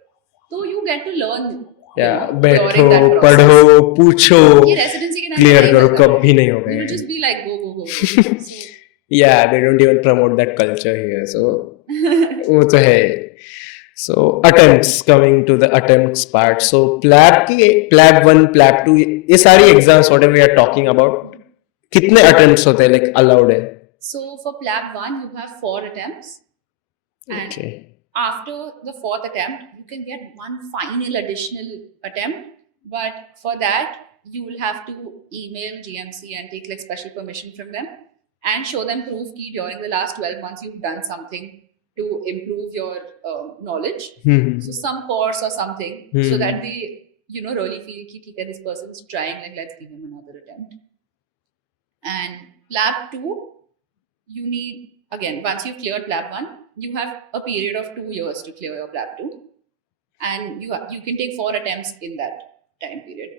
So you get to learn. बैठो पढ़ो पूछो clear करो, कभी नहीं होगा. You will just be like go. So, yeah, they don't even promote that culture here, so वो तो है. So attempts, coming to the attempts part. So PLAB 1, PLAB 2, ये सारी exams whatever we are talking about, कितने attempts होते हैं like allowed है? So for PLAB 1 you have 4 attempts, and after the 4th attempt you can get one final additional attempt, but for that you will have to email GMC and take like special permission from them and show them proof कि during the last 12 months you've done something to improve your knowledge. So some course or something, so that they really feel कि ठीक है, this person's trying, like let's give him another attempt. And PLAB 2, you need, again, once you've cleared PLAB 1, you have a period of 2 years to clear your PLAB 2, and you can take 4 attempts in that time period.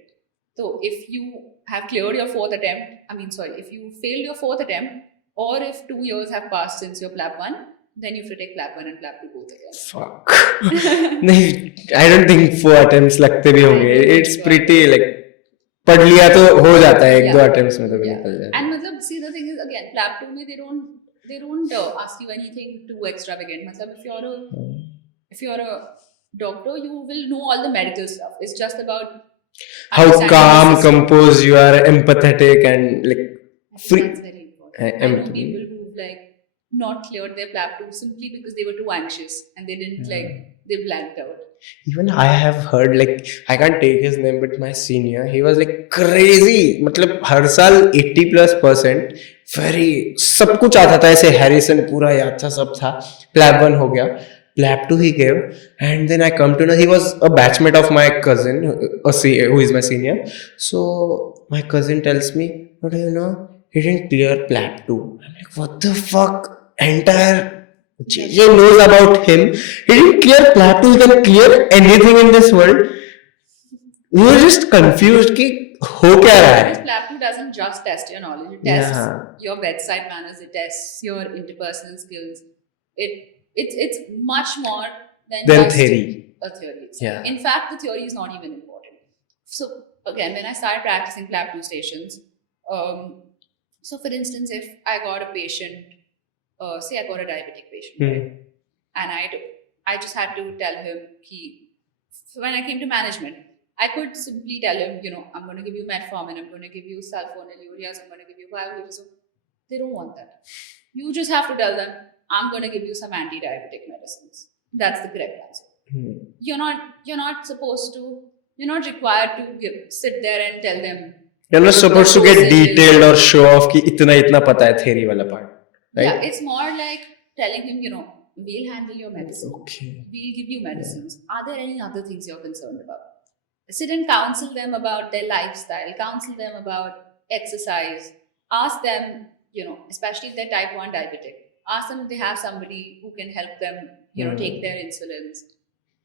So if you have cleared your 4th attempt, if you failed your 4th attempt, or if 2 years have passed since your PLAB 1, then you have to take PLAB 1 and PLAB 2 both again. Fuck. नहीं, I don't think 4 attempts लगते भी होंगे. It's pretty like पढ़ लिया तो हो जाता है, 1-2 attempts में तो निकल जाता है. And मतलब see the thing is again PLAB 2 में they don't ask you anything too extravagant. मतलब if you're a doctor, you will know all the medical stuff. It's just about how calm, composed you are, empathetic and like free. That's very important. I know people who like not cleared their PLAB 2 simply because they were too anxious and they didn't they blanked out. Even I have heard, like, I can't take his name, but my senior, he was like crazy. मतलब हर साल 80+%, very सब कुछ आता था, ऐसे Harrison पूरा याद था, सब था. PLAB 1 हो गया, PLAB 2 he gave, and then I come to know he was a batchmate of my cousin, who is my senior. So my cousin tells me, what do you know? He didn't clear PLAB 2. I'm like, what the fuck? Entire JJ knows about him. He didn't clear PLAB 2. He can clear anything in this world. We were just confused कि हो क्या रहा है. Because PLAB 2 doesn't just test your knowledge. It tests your bedside manners. It tests your interpersonal skills. It's much more than just theory. A theory. In fact, the theory is not even important. So again, when I started practicing PLAB 2 stations, so for instance, if I got a patient, say I got a diabetic patient, right? And I just had to tell him when I came to management, I could simply tell him, I'm going to give you metformin, I'm going to give you sulfonylureas, I'm going to give you biohazard. They don't want that. You just have to tell them, I'm going to give you some anti-diabetic medicines. That's the correct answer. You're not supposed to. You're not required to sit there and tell them. You're not supposed to get detailed or show off कि इतना पता है theory वाला part. Right? Yeah, it's more like telling him, we'll handle your medicine. Okay. We'll give you medicines. Yeah. Are there any other things you're concerned about? Sit and counsel them about their lifestyle. Counsel them about exercise. Ask them, especially if they're type 1 diabetic. Ask them if they have somebody who can help them, take their insulins.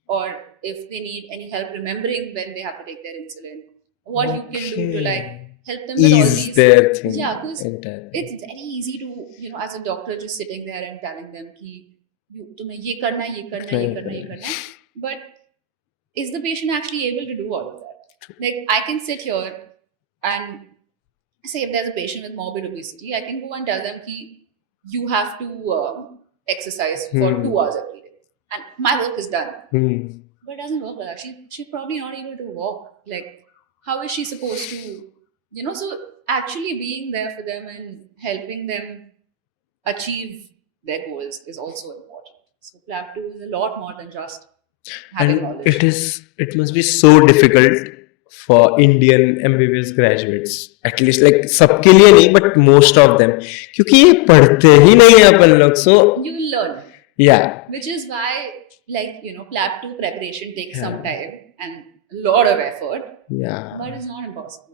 Or if they need any help remembering when they have to take their insulin. What you can do to help them with all these. Their thing. Yeah, because it's very easy to, as a doctor, just sitting there and telling them ki, tumhe ye karna, ye karna, ye karna, ye karna. But is the patient actually able to do all of that? Like, I can sit here and say if there's a patient with morbid obesity, I can go and tell them ki, you have to exercise for 2 hours every day. And my work is done. But it doesn't work like that. She's probably not able to walk. Like, how is she supposed to, so actually being there for them and helping them achieve their goals is also important. So PLAB 2 is a lot more than just having knowledge. It must be so difficult for Indian MBBS graduates, at least like सबके लिए नहीं, but most of them, क्योंकि ये पढ़ते ही नहीं है अपन लोग, so you will learn. Yeah. Which is why, PLAB 2 preparation takes some time and a lot of effort. Yeah. But it's not impossible.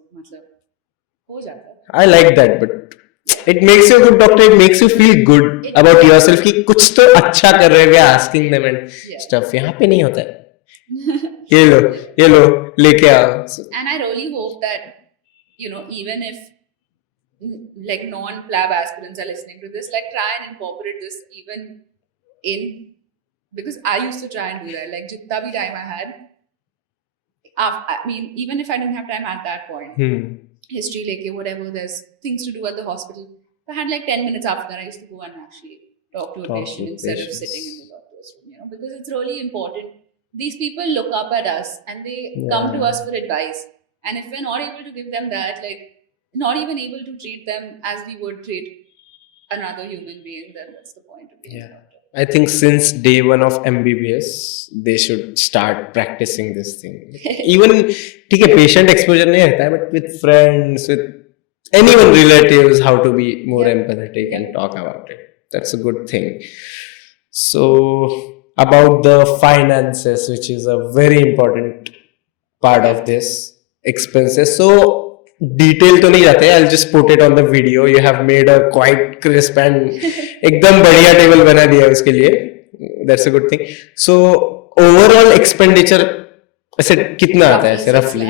हो जाता है. I like that, but it makes you a good doctor. It makes you feel good about yourself कि कुछ तो अच्छा कर रहे हैं. We are asking them and stuff. यहाँ पे नहीं होता है. ये लो, लेके आओ. And I really hope that, even if non-PLAB aspirants are listening to this, try and incorporate this even in, because I used to try and do that. Like, jitna bhi time I had, even if I didn't have time at that point, history, whatever, there's things to do at the hospital. If I had 10 minutes after that, I used to go and actually talk to a patient instead of sitting in the doctor's room, because it's really important. These people look up at us and they come to us for advice. And if we're not able to give them that, not even able to treat them as we would treat another human being, then what's the point of being a doctor? I think since day one of MBBS, they should start practicing this thing. Even, ठीक है, patient exposure नहीं रहता है, but with friends, with anyone, relatives, how to be more empathetic and talk about it. That's a good thing. So, about the finances, which is a very important part of this, expenses. So, detail तो नहीं जाते. I'll just put it on the video. You have made a quite crisp and एकदम बढ़िया table बना दिया उसके लिए. That's a good thing. So, overall expenditure ऐसे कितना आता है ऐसे roughly?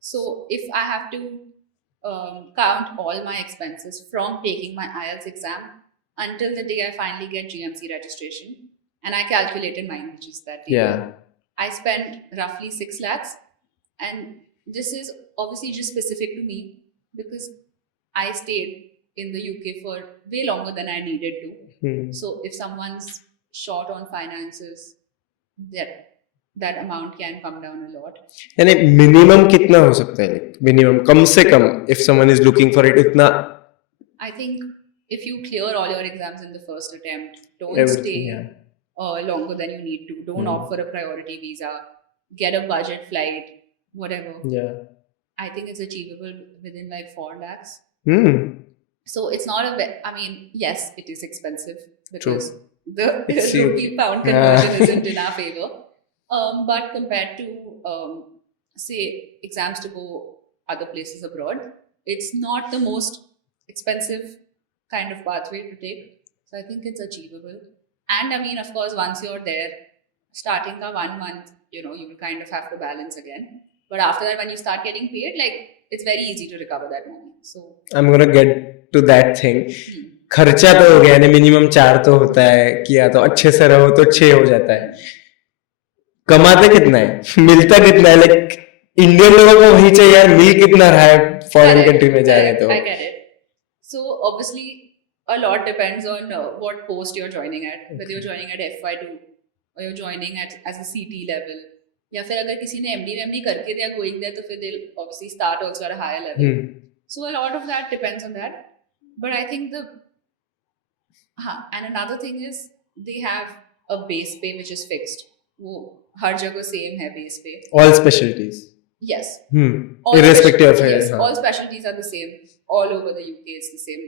So, if I have to count all my expenses from taking my IELTS exam until the day I finally get GMC registration, and I calculated mine, which is that day. Yeah. I spent roughly 6 lakhs, and this is obviously just specific to me because I stayed in the UK for way longer than I needed to. So if someone's short on finances, that amount can come down a lot. यानी minimum कितना हो सकता है? Minimum कम से कम if someone is looking for it इतना. I think if you clear all your exams in the first attempt, don't stay longer than you need to. Don't opt for a priority visa. Get a budget flight, whatever. Yeah. I think it's achievable within 4 lakhs. So it's not yes, it is expensive because the rupee pound conversion isn't in our favor. But compared to, say, exams to go other places abroad, it's not the most expensive kind of pathway to take. So I think it's achievable. And of course, once you're there, starting ka 1 month, you will kind of have to balance again. But after that, when you start getting paid, it's very easy to recover that money. So I'm going to get to that thing. खर्चा तो हो गया यानी minimum 4 तो होता है, किया तो अच्छे से रहो तो 6 हो जाता है. कमाते कितना है, मिलता कितना है? इंडियन लोगों को वही चाहिए यार, मिल कितना रहा है फॉरेन कंट्री में जाएंगे तो. I get it. So obviously a lot depends on what post you're joining at, whether you're joining at FY2 or you're joining as a CT level. या फिर अगर किसी ने MD करके they are going there, तो फिर they'll obviously start also at a higher level. So a lot of that depends on that. But I think and another thing is they have a base pay which is fixed. वो हर जगह same है base pay. All specialties. Yes. Irrespective of yes, all specialties are the same. All over the UK it's the same.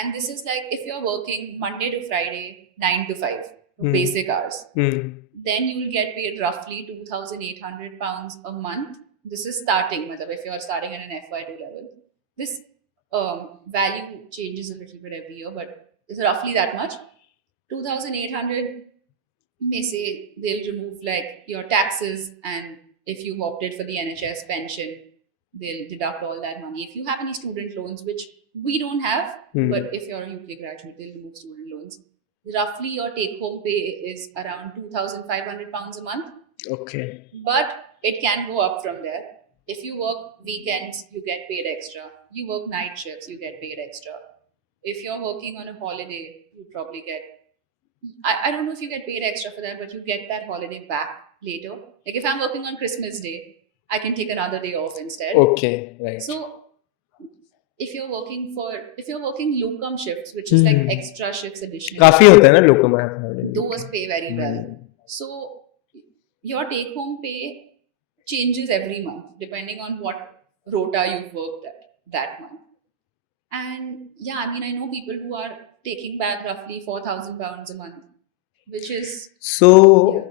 And this is like if you're working Monday to Friday, 9 to 5, basic hours, then you will get paid roughly £2,800 a month. This is starting, if you're starting at an FY2 level. This value changes a little bit every year, but it's roughly that much. 2,800, may say they'll remove like your taxes, and if you've opted for the NHS pension, they'll deduct all that money. If you have any student loans, which we don't have, but if you're a UK graduate, they'll remove student loans. Roughly your take-home pay is around £2,500 a month. Okay. But it can go up from there. If you work weekends, you get paid extra. You work night shifts, you get paid extra. If you're working on a holiday, you probably get... I don't know if you get paid extra for that, but you get that holiday back later. Like if I'm working on Christmas Day, I can take another day off instead. Okay, right. So if you're working locum shifts, which is like extra shifts additionally, काफी होता है ना locum, I have heard. Those pay very well. So your take home pay changes every month depending on what rota you've worked at that month. And yeah, I mean, I know people who are taking back roughly £4,000 a month, which is... So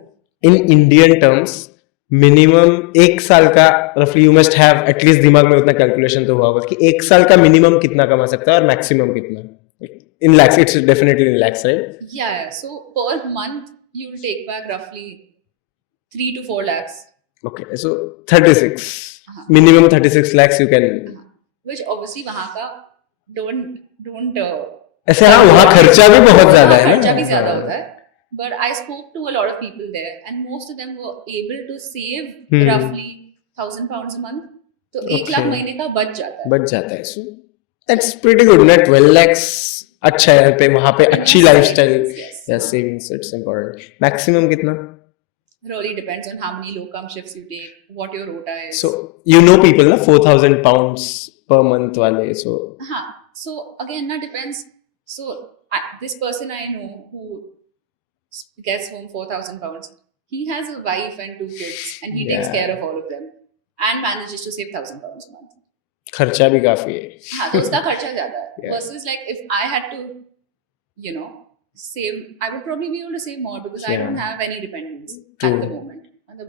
in Indian terms, minimum एक साल का रफली you must have at least दिमाग में उतना calculation तो हुआ होगा कि एक साल का मिनिमम कितना कमा सकता है और मैक्सिमम कितना in lakhs. It's definitely in lakhs, right? या so per month you will take back रफली 3 to 4 lakhs. Okay, so 36 minimum 36 lakhs you can, which obviously वहाँ का don't ऐसे हाँ वहाँ खर्चा भी बहुत ज्यादा है ना, खर्चा भी ज्यादा होता है. But I spoke to a lot of people there, and most of them were able to save roughly £1,000 a month. तो 1 लाख महीने का बच जाता है. So that's pretty good. Net 12 lakhs अच्छा है पे वहाँ पे अच्छी लाइफस्टाइल या सेविंग्स. It's important. मैक्सिमम कितना? Really depends on how many locum shifts you take, what your rota is. So you know people na £4,000 per month वाले. So again na depends. So this person I know who gets home £4,000, he has a wife and 2 kids, and he takes care of all of them and manages to save £1,000 a month. खर्चा भी काफी है. हाँ, तो उसका खर्चा ज्यादा है. Versus like if I had to, save, I would probably be able to save more because I don't have any dependents at the moment. And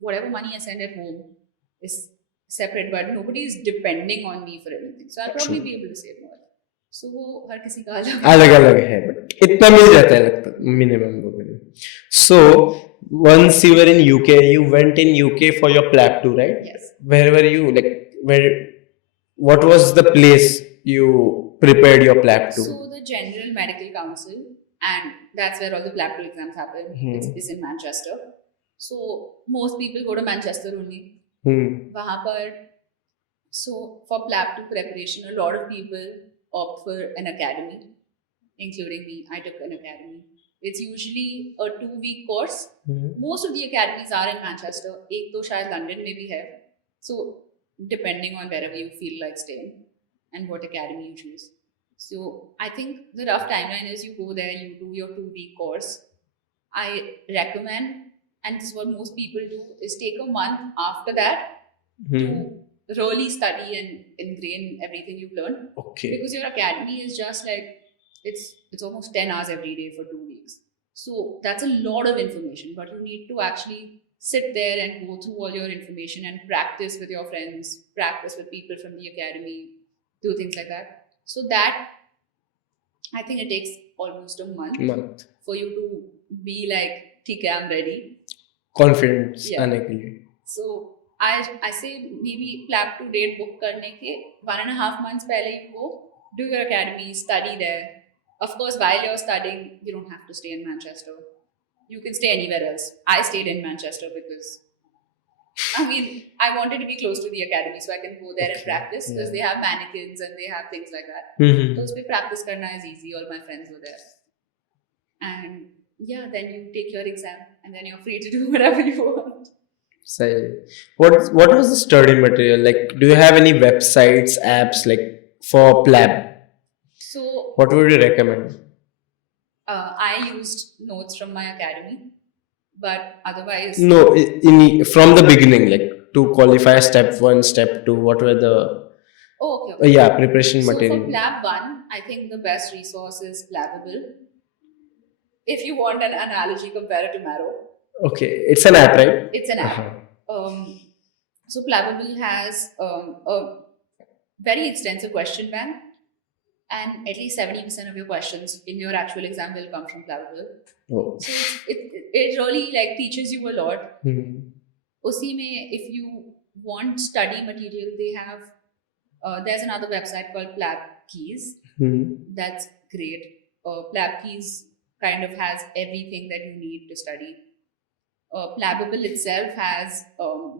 whatever money I send at home is separate, but nobody is depending on me for anything. So I'll probably be able to save more. So वो हर किसी का अलग है, but इतना मिल जाता है लगता minimum वगैरह. So once you were in UK, you went in UK for your PLAB 2, right? Yes. Where were you? What was the place you prepared your PLAB 2? So the General Medical Council, and that's where all the PLAB 2 exams happen. It's in Manchester. So most people go to Manchester only. वहाँ पर, so for PLAB 2 preparation, a lot of people opt for an academy, including me. I took an academy. It's usually a 2-week course. Most of the academies are in Manchester. एक तो शायद London में भी है. So depending on wherever you feel like staying and what academy you choose. So I think the rough timeline is you go there, you do your 2-week course. I recommend, and this is what most people do, is take a month after that to really study and ingrain everything you've learned. Okay. Because your academy is just like, it's almost 10 hours every day for 2 weeks. So that's a lot of information, but you need to actually sit there and go through all your information and practice with your friends, practice with people from the academy, do things like that. So that, I think it takes almost a month for you to be like, ठीक है, I'm ready. Confidence आने के लिए. So I say maybe PLAB 2 date book करने के 1.5 months पहले you go, do your academy, study there. Of course, while you're studying, you don't have to stay in Manchester. You can stay anywhere else. I stayed in Manchester because, I mean, I wanted to be close to the academy so I can go there and practice because they have mannequins and they have things like that. So उसमें practice करना is easy. All my friends were there. And yeah, then you take your exam and then you're free to do whatever you want. Say, what was the study material? Like, do you have any websites, apps like for PLAB? So What would you recommend? I used notes from my academy, but otherwise, No, from the beginning, like to qualify step one, step two. What were the oh, okay. yeah, preparation So for material? PLAB 1, I think the best resource is Plabable. If you want an analogy, compare it to Marrow. Okay, it's an app, right? It's an app. So Plabable has a very extensive question bank, and at least 70% of your questions in your actual exam will come from Plabable. Oh. So it really like teaches you a lot. Usi mein, if you want study material, they have there's another website called PLAB Keys. That's great. PLAB Keys kind of has everything that you need to study. Plabable itself has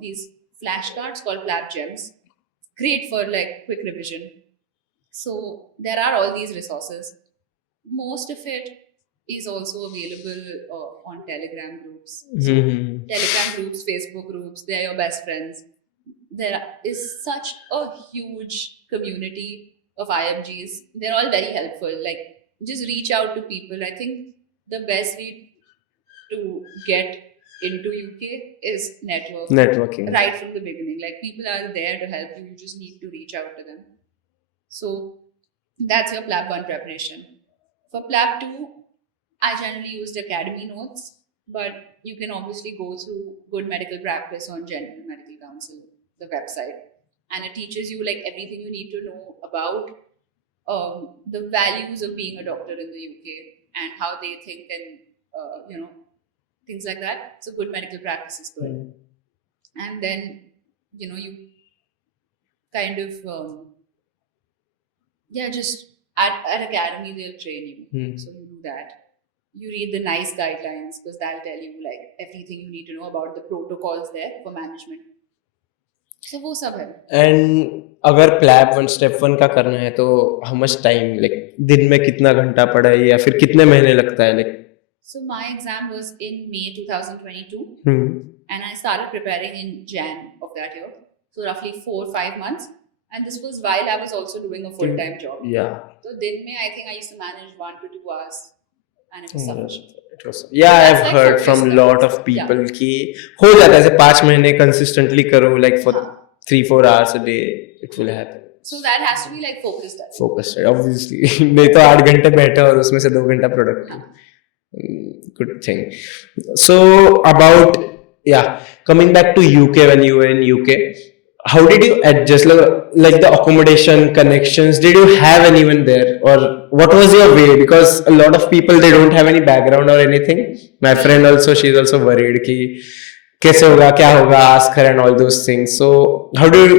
these flashcards called PLAB Gems. Great for like quick revision. So there are all these resources. Most of it is also available on Telegram groups. So Telegram groups, Facebook groups, they're your best friends. There is such a huge community of IMGs. They're all very helpful. Like, just reach out to people. I think the best way to get into UK is Networking. right from the beginning. Like, people are there to help you. You just need to reach out to them. So that's your PLAB 1 preparation. For PLAB 2, I generally used academy notes, but you can obviously go through Good Medical Practice on General Medical Council, the website, and it teaches you like everything you need to know about the values of being a doctor in the UK and how they think and things like that. So Good Medical Practice is good. And then you kind of just at academy they'll train you. So you do that. You read the NICE guidelines because that'll tell you like everything you need to know about the protocols there for management. So वो सब है. And अगर PLAB 1 step 1 का करना है तो how much time, like दिन में कितना घंटा पढ़ाई या फिर कितने महीने लगता है, like? So my exam was in May 2022 and I started preparing in Jan of that year. So roughly 4-5 months. And this was while I was also doing a full-time job. Yeah. So दिन में I think I used to manage 1 to 2 hours. And it was sufficient. It was, yeah, I've like heard from a lot of people कि हो जाता है ऐसे 5 महीने consistently करो, like for 3-4 hours a day, it will happen. So that has to be like focused. Focused, obviously. नहीं तो 8 घंटे बैठे और उसमें से 2 घंटा productive. Good thing. So about coming back to UK, when you were in UK, how did you adjust, like the accommodation, connections? Did you have anyone there, or what was your way? Because a lot of people, they don't have any background or anything. My friend also, she's also worried कि कैसे होगा, क्या होगा, ask her and all those things. So how do you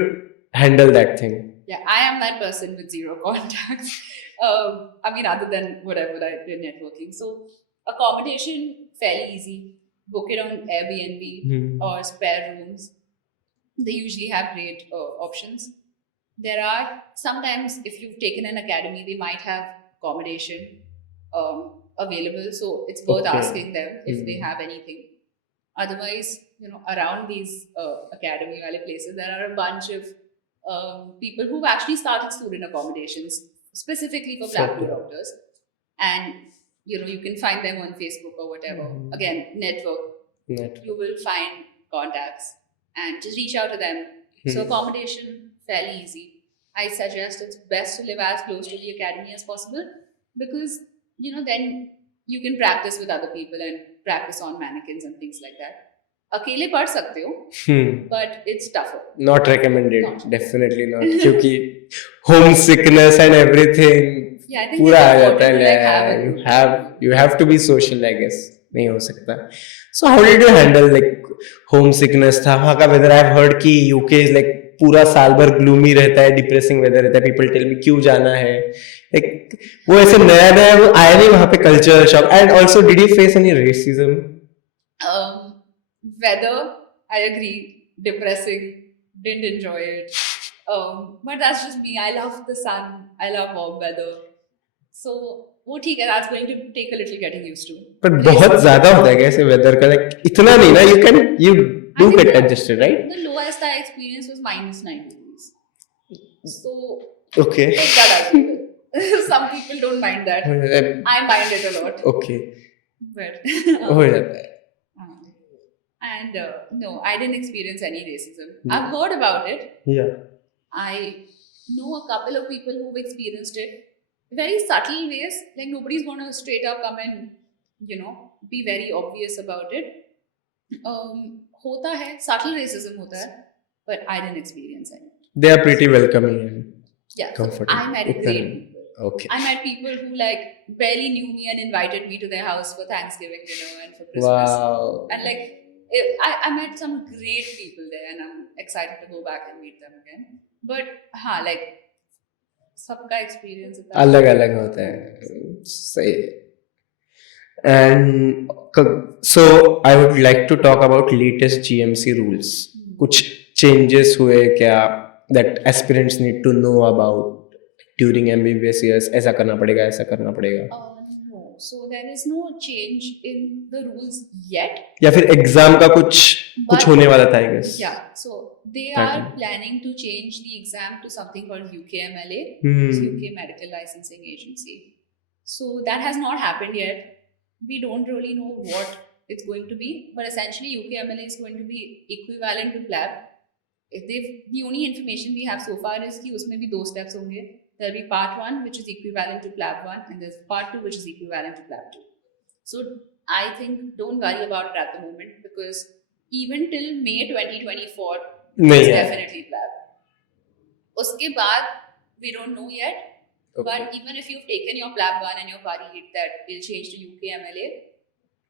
handle that thing? Yeah, I am that person with zero contacts. I mean, other than whatever I did networking. So accommodation, fairly easy. Book it on Airbnb or spare rooms. They usually have great options. There are sometimes, if you've taken an academy, they might have accommodation available. So it's worth asking them if they have anything. Otherwise, around these academy wale places, there are a bunch of people who've actually started student accommodations specifically for PLAB 2 doctors. And you can find them on Facebook or whatever. Again, network. You will find contacts and just reach out to them. So accommodation, fairly easy. I suggest it's best to live as close to the academy as possible because then you can practice with other people and practice on mannequins and things like that. अकेले पढ़ सकते हो, but it's tougher. Not recommended. Definitely not. क्योंकि homesickness and everything पूरा आ जाता है. You have to be social, I guess. नहीं हो सकता. So how did you handle like homesickness? था वहाँ का weather? I've heard कि UK is like पूरा साल भर gloomy रहता है, depressing weather रहता है. People tell me क्यों जाना है? Like वो ऐसे नया वो आया नहीं वहाँ पे culture shock. And also, did you face any racism? Weather, I agree, depressing, didn't enjoy it. But that's just me. I love the sun. I love warm weather. So वो ठीक है, that's going to take a little getting used to. पर बहुत ज्यादा होता है कैसे weather का, लाइक इतना नहीं ना, you do get adjusted, right? The lowest I experienced was -9 degrees. So Okay. take that as well. Some people don't mind that. I mind it a lot. Okay. But हो जाता है. and no, I didn't experience any racism. I've heard about it. Yeah. I know a couple of people who've experienced it. Very subtle ways. Like nobody's gonna straight up come and, you know, be very obvious about it. होता है, subtle racism होता है, but I didn't experience any. They are pretty welcoming and comforting. I met great people. Okay. I met people who like barely knew me and invited me to their house for Thanksgiving dinner and for Christmas. Wow. And like I met some great people there, and I'm excited to go back and meet them again. But हाँ, like सबका experience अलग अलग होता है. सही. And so I would like to talk about latest GMC rules. कुछ changes हुए क्या that aspirants need to know about during MBBS years? ऐसा करना पड़ेगा, ऐसा करना पड़ेगा. No, so there is no change in the rules yet. या फिर एग्जाम का कुछ होने वाला था, I guess. Yeah, so they are planning to change the exam to something called UKMLA, UK Medical Licensing Agency. So that has not happened yet. We don't really know what it's going to be, but essentially UKMLA is going to be equivalent to PLAB. The only information we have so far is कि उसमें भी 2 steps होंगे. There'll be part 1 which is equivalent to PLAB 1, and there's part 2 which is equivalent to PLAB 2. So I think don't worry about it at the moment, because even till May 2024 it's definitely PLAB. उसके बाद we don't know yet. Okay. But even if you've taken your PLAB 1 and you're worried that it'll change to UKMLA,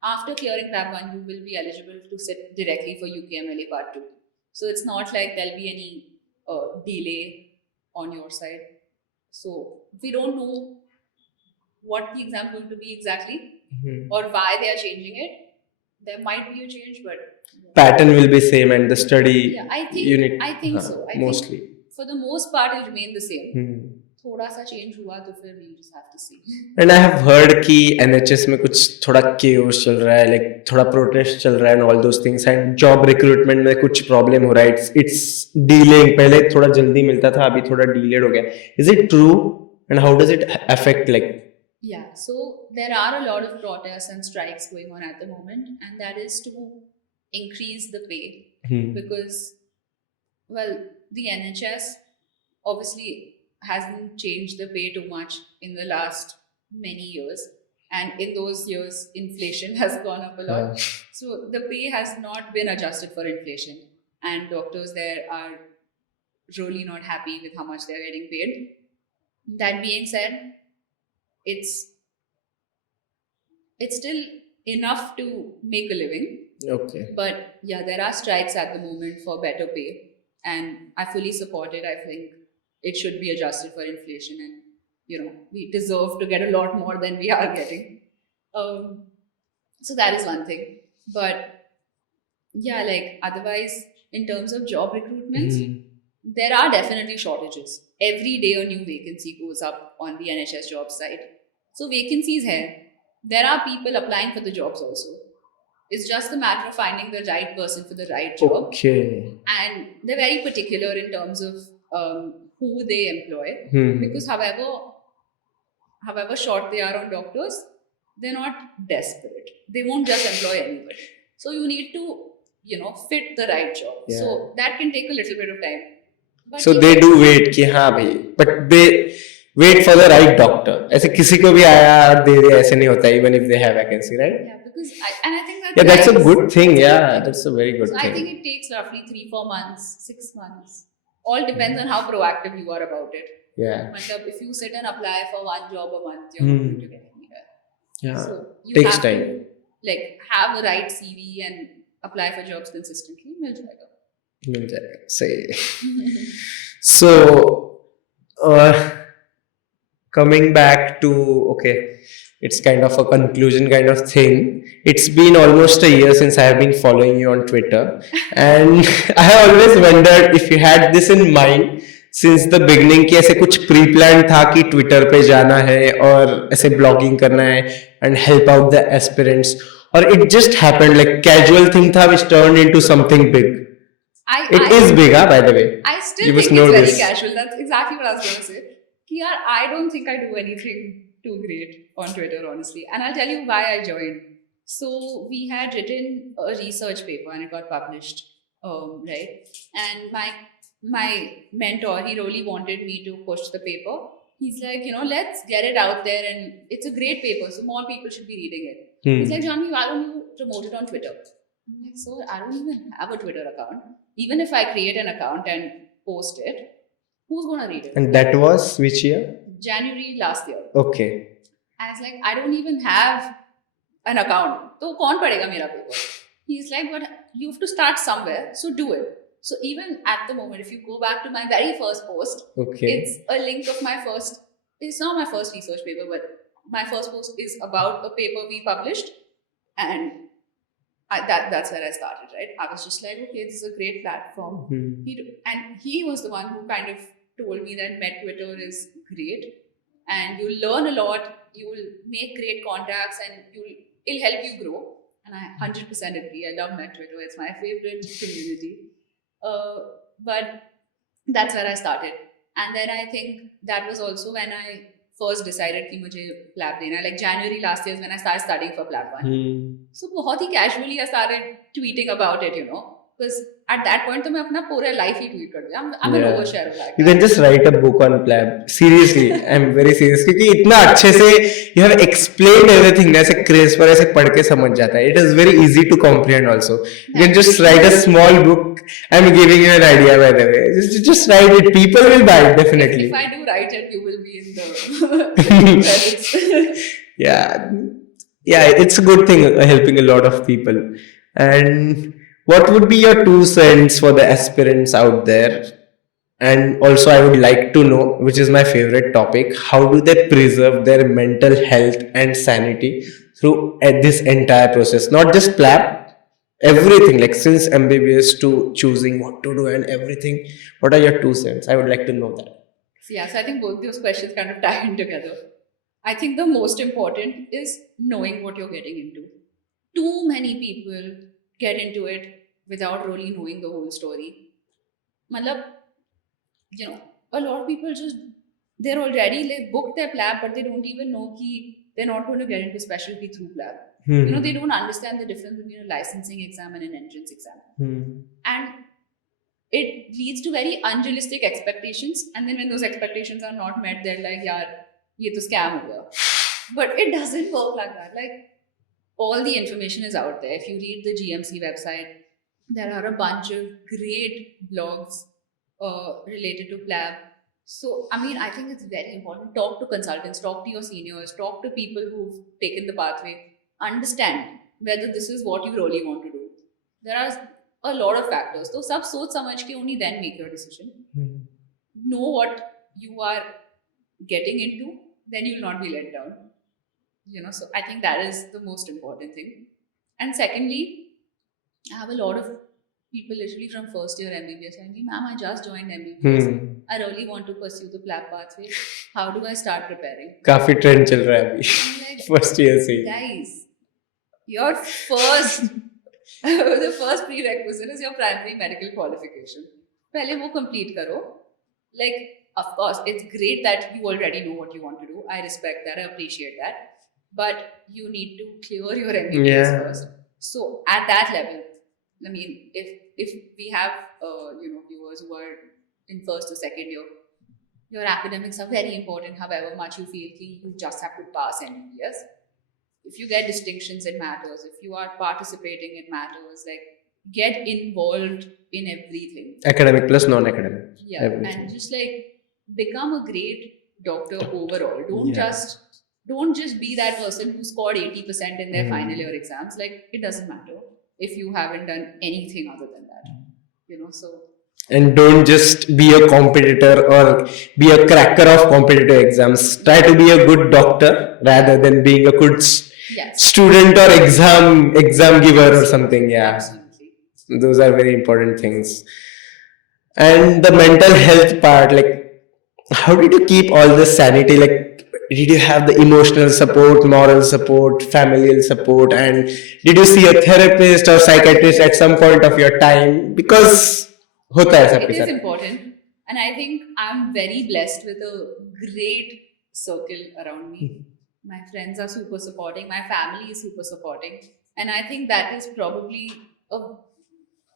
after clearing PLAB 1 you will be eligible to sit directly for UKMLA part 2. So it's not like there'll be any delay on your side. So we don't know what the exam is going to be exactly, or why they are changing it. There might be a change, but pattern will be same, and the study unit. I think so. I mostly. Think for the most part, it'll remain the same. थोड़ा सा change हुआ तो फिर we just have to see. And I have heard कि NHS में कुछ थोड़ा chaos चल रहा है, like थोड़ा protest चल रहा है and all those things, and job recruitment में कुछ problem हो रहा है. It's delaying. पहले थोड़ा जल्दी मिलता था, अभी थोड़ा delayed हो गया. Is it true? And how does it affect like? Yeah, so there are a lot of protests and strikes going on at the moment, and that is to increase the pay because, well, the NHS obviously hasn't changed the pay too much in the last many years, and in those years inflation has gone up a lot. So the pay has not been adjusted for inflation, and doctors there are really not happy with how much they're getting paid. That being said, it's still enough to make a living. Okay. But yeah, there are strikes at the moment for better pay, and I fully support it. I think it should be adjusted for inflation, and you know, we deserve to get a lot more than we are getting. So that is one thing. But yeah, like otherwise, in terms of job recruitments, there are definitely shortages. Every day a new vacancy goes up on the NHS job site. So vacancies here. There are people applying for the jobs also. It's just a matter of finding the right person for the right job. Okay. And they're very particular in terms of who they employ, because however short they are on doctors, they're not desperate. They won't just employ anybody. So you need to, you know, fit the right job. Yeah. So that can take a little bit of time. But so they do wait कि हाँ भाई, but they wait for the right doctor. ऐसे किसी को भी आया दे दे ऐसे नहीं होता, even if they have vacancy, right? Yeah, because I think that's a good thing. Yeah, that's a very good thing. I think it takes roughly 3-4 months, 6 months. All depends on how proactive you are about it. Yeah. If you sit and apply for one job a month, you're not going to get anywhere. Yeah. So you takes have time. To like have the right CV and apply for jobs consistently. मिल जाएगा. मिल जाएगा. सही. So, coming back to it's kind of a conclusion kind of thing. It's been almost a year since I have been following you on Twitter, and I have always wondered if you had this in mind since the beginning कि ऐसे कुछ pre plan था कि Twitter पे जाना है और ऐसे ब्लॉगिंग करना है and help out the aspirants, और it just happened like casual thing था which turn into something big? It is big, by the way. I still You think must it's know very this. casual. That's exactly what I was going to say. Ki yaar, I don't think I do anything too great on Twitter, honestly. And I'll tell you why I joined. So we had written a research paper and it got published, right? And my mentor, he really wanted me to push the paper. He's like, let's get it out there, and it's a great paper, so more people should be reading it. He's like, Janvi, why don't you promote it on Twitter? I'm like, so I don't even have a Twitter account. Even if I create an account and post it, who's going to read it? And that was which year? January last year. Okay. I was like, I don't even have an account. So, kaun padega mera paper? He's like, but you have to start somewhere, so do it. So, even at the moment, if you go back to my very first post, Okay. it's a link of it's not my first research paper, but my first post is about a paper we published, and that's where I started, right? I was just like, okay, this is a great platform. He was the one who kind of told me that Met Twitter is great, and you'll learn a lot, you will make great contacts, and it'll help you grow. And I 100% agree. I love Met Twitter. It's my favorite community. But that's where I started. And then I think that was also when I first decided कि मुझे PLAB देना है. Like January last year is when I started studying for PLAB 1. So बहुत ही casually I started tweeting about it, because at that point तो मैं अपना पूरा life ही tweet कर दिया. I'm an oversharer like that. You can just write a book on PLAB. Seriously, I'm very serious, क्योंकि इतना अच्छे से you have explained everything, ऐसे crisp पर ऐसे पढ़ के समझ जाता है. It is very easy to comprehend also. You can just write a small book. I'm giving you an idea, by the way. Just write it. People will buy it, definitely. If I do write it, you will be in the credits. Yeah, it's a good thing, helping a lot of people. And what would be your 2 cents for the aspirants out there? And also I would like to know, which is my favorite topic, how do they preserve their mental health and sanity through this entire process? Not just PLAB, everything, like since MBBS to choosing what to do and everything. What are your 2 cents? I would like to know that. Yeah, so I think both those questions kind of tie in together. I think the most important is knowing what you're getting into. Too many people get into it without really knowing the whole story. Matlab, a lot of people they're already booked their PLAB, but they don't even know that they're not going to get into specialty through PLAB. They don't understand the difference between a licensing exam and an entrance exam. And it leads to very unrealistic expectations. And then when those expectations are not met, they're like, yaar, ye to scam ho gaya. But it doesn't work like that. Like, all the information is out there. If you read the GMC website, there are a bunch of great blogs related to PLAB. So, I think it's very important. Talk to consultants, talk to your seniors, talk to people who've taken the pathway. Understand whether this is what you really want to do. There are a lot of factors. So, sab soch samajh ke only then make your decision. Know what you are getting into, then you will not be let down. So I think that is the most important thing. And secondly, I have a lot of people literally from first year MBBS saying, ma'am, I just joined MBBS. I really want to pursue the PLAB pathway. How do I start preparing? काफी trend चल रहा है अभी first year से. Guys, your the first prerequisite is your primary medical qualification. पहले वो complete करो. Like, of course, it's great that you already know what you want to do. I respect that. I appreciate that. But you need to clear your MBBS first. So at that level, if we have viewers who are in first or second year, your academics are very important. However much you feel you just have to pass MBBS. If you get distinctions, it matters. If you are participating, it matters. Like, get involved in everything. Academic plus non-academic. Yeah, everything. And just become a great doctor overall. Don't just be that person who scored 80% in their final year exams. It doesn't matter if you haven't done anything other than that. So. And don't just be a competitor or be a cracker of competitive exams. Try to be a good doctor rather than being a good student or exam giver or something. Yeah. Absolutely. Those are very important things. And the mental health part, like, how did you keep all this sanity? Like, did you have the emotional support, moral support, familial support, and did you see a therapist or psychiatrist at some point of your time? Because होता है सबके It is साथ. important, and I think I'm very blessed with a great circle around me. My friends are super supporting, my family is super supporting, and I think that is probably a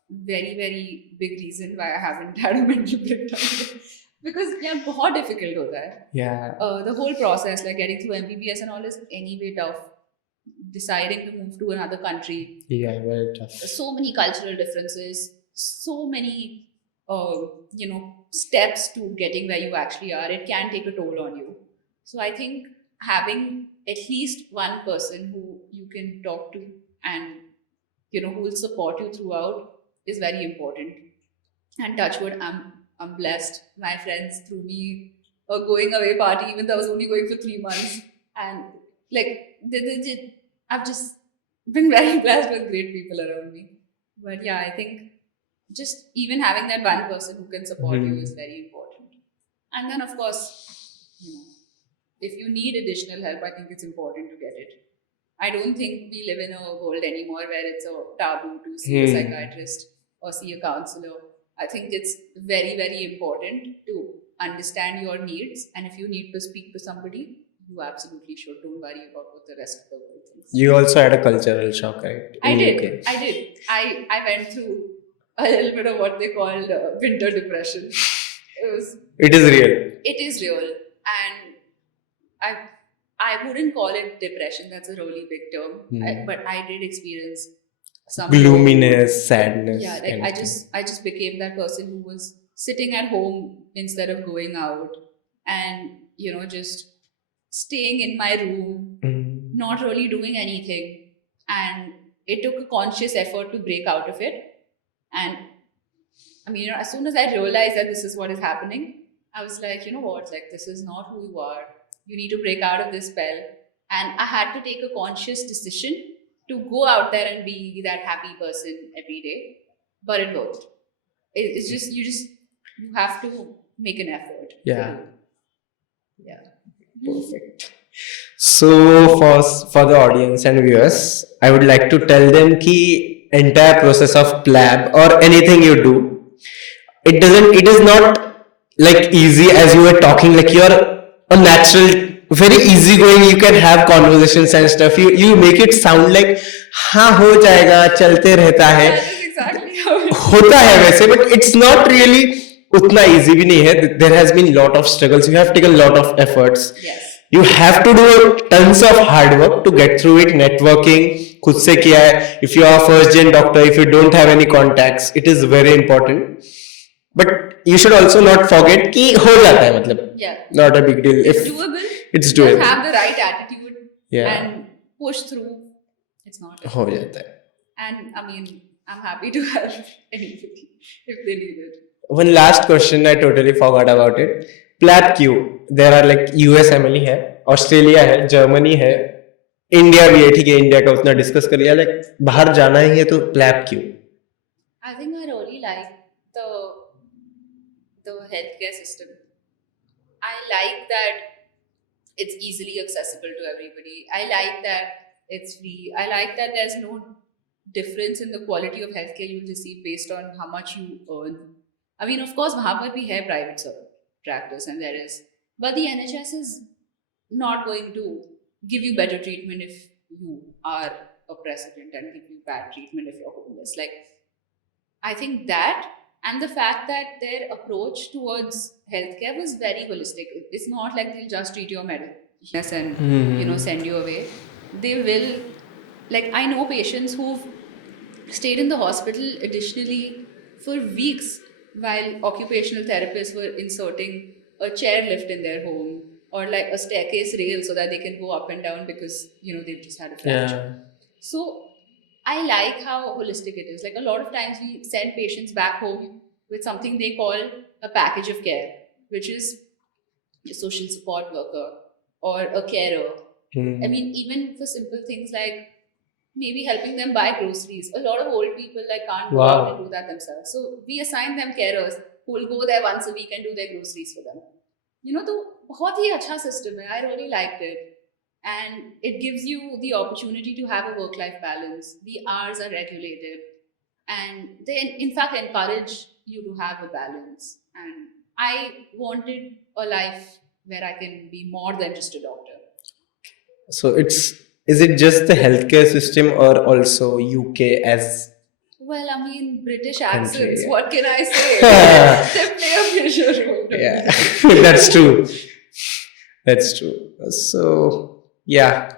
very, very big reason why I haven't had a mental breakdown. Because yeah, बहुत difficult होता है. Yeah. The whole process, like getting through MBBS and all, is anyway tough. Deciding to move to another country, Yeah, very tough. so many cultural differences, so many steps to getting where you actually are. It can take a toll on you. So I think having at least one person who you can talk to and who will support you throughout is very important. And touch wood, I'm blessed. My friends threw me a going away party even though I was only going for 3 months, and like I've just been very blessed with great people around me. But yeah, I think just even having that one person who can support you is very important. And then of course, if you need additional help, I think it's important to get it. I don't think we live in a world anymore where it's a taboo to see a psychiatrist or see a counselor. I think it's very, very important to understand your needs, and if you need to speak to somebody, you absolutely should. Don't worry about what the rest of the world thinks. You also had a cultural shock, right? I did. I went through a little bit of what they called winter depression. It is real. It is real, and I wouldn't call it depression. That's a really big term. But I did experience some gloominess, sadness. Yeah, like I just became that person who was sitting at home instead of going out, and just staying in my room, not really doing anything. And it took a conscious effort to break out of it. And I mean, as soon as I realized that this is what is happening, I was like, you know what, like this is not who you are. You need to break out of this spell. And I had to take a conscious decision to go out there and be that happy person every day. But it worked. It's just you have to make an effort. Yeah. Yeah. Perfect. So for the audience and viewers, I would like to tell them कि entire process of PLAB or anything you do, it is not like easy as you were talking. Like you're a natural, very easygoing. You can have conversations and stuff. You make it sound like हाँ हो जाएगा, चलते रहता है. That is exactly how it होता है वैसे, but it's not really उतना easy भी नहीं है. There has been lot of struggles. You have taken lot of efforts. Yes. You have to do tons of hard work to get through it. Networking खुद से किया है. If you are a first gen doctor, if you don't have any contacts, it is very important. But you should also not forget कि हो जाता है, मतलब. Yeah. Not a big deal. It's doable. It's doable. Just have the right attitude. Yeah. And push through. It's not. हो जाता है. And I mean, I'm happy to help anybody if they need it. One last question, I totally forgot about it. PLAB Q. There are like US MLE है, Australia है, Germany है, India भी है. ठीक है, इंडिया का उतना discuss कर लिया. लाइक बाहर जाना ही है तो PLAB Q. I think I really like the healthcare system. I like that it's easily accessible to everybody. I like that it's free. I like that there's no difference in the quality of healthcare you receive based on how much you earn. I mean, of course, वहाँ पर भी है private practice, and there is, but the NHS is not going to give you better treatment if you are a president and give you bad treatment if you're homeless. Like, I think that, and the fact that their approach towards healthcare was very holistic. It's not like they'll just treat your medical and send you away. They will, like, I know patients who've stayed in the hospital additionally for weeks while occupational therapists were inserting a chair lift in their home or like a staircase rail so that they can go up and down because they've just had a fracture. Yeah. So I like how holistic it is. Like, a lot of times we send patients back home with something they call a package of care, which is a social support worker or a carer. I mean, even for simple things like maybe helping them buy groceries. A lot of old people can't go out and do that themselves. So we assign them carers who will go there once a week and do their groceries for them. तो बहुत ही अच्छा system है. I really liked it. And it gives you the opportunity to have a work-life balance. The hours are regulated. And they, in fact, encourage you to have a balance. And I wanted a life where I can be more than just a doctor. So is it just the healthcare system or also UK as? Well, I mean, British Country, accents, yeah. what can I say? They play a major role. Yeah, that's true. That's true. So, yeah,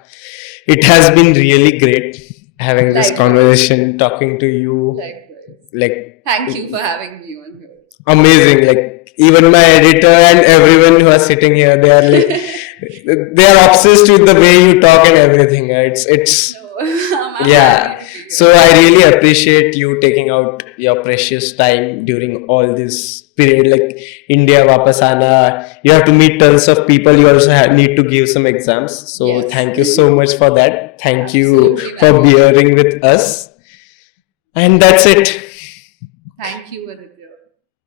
it has been really great having this Likewise. conversation, talking to you. Likewise. Like, Thank you for having me on here. amazing. Like, even my editor and everyone who are sitting here, they are like, they are obsessed with the way you talk and everything. It's So, I'm yeah. happy to be here. So I really appreciate you taking out your precious time during all this period, like India vapas aana. You have to meet tons of people. You also need to give some exams. So Yes. thank you so much for that. Thank you Absolutely, for man. bearing with us. And that's it. Thank you, Aditya.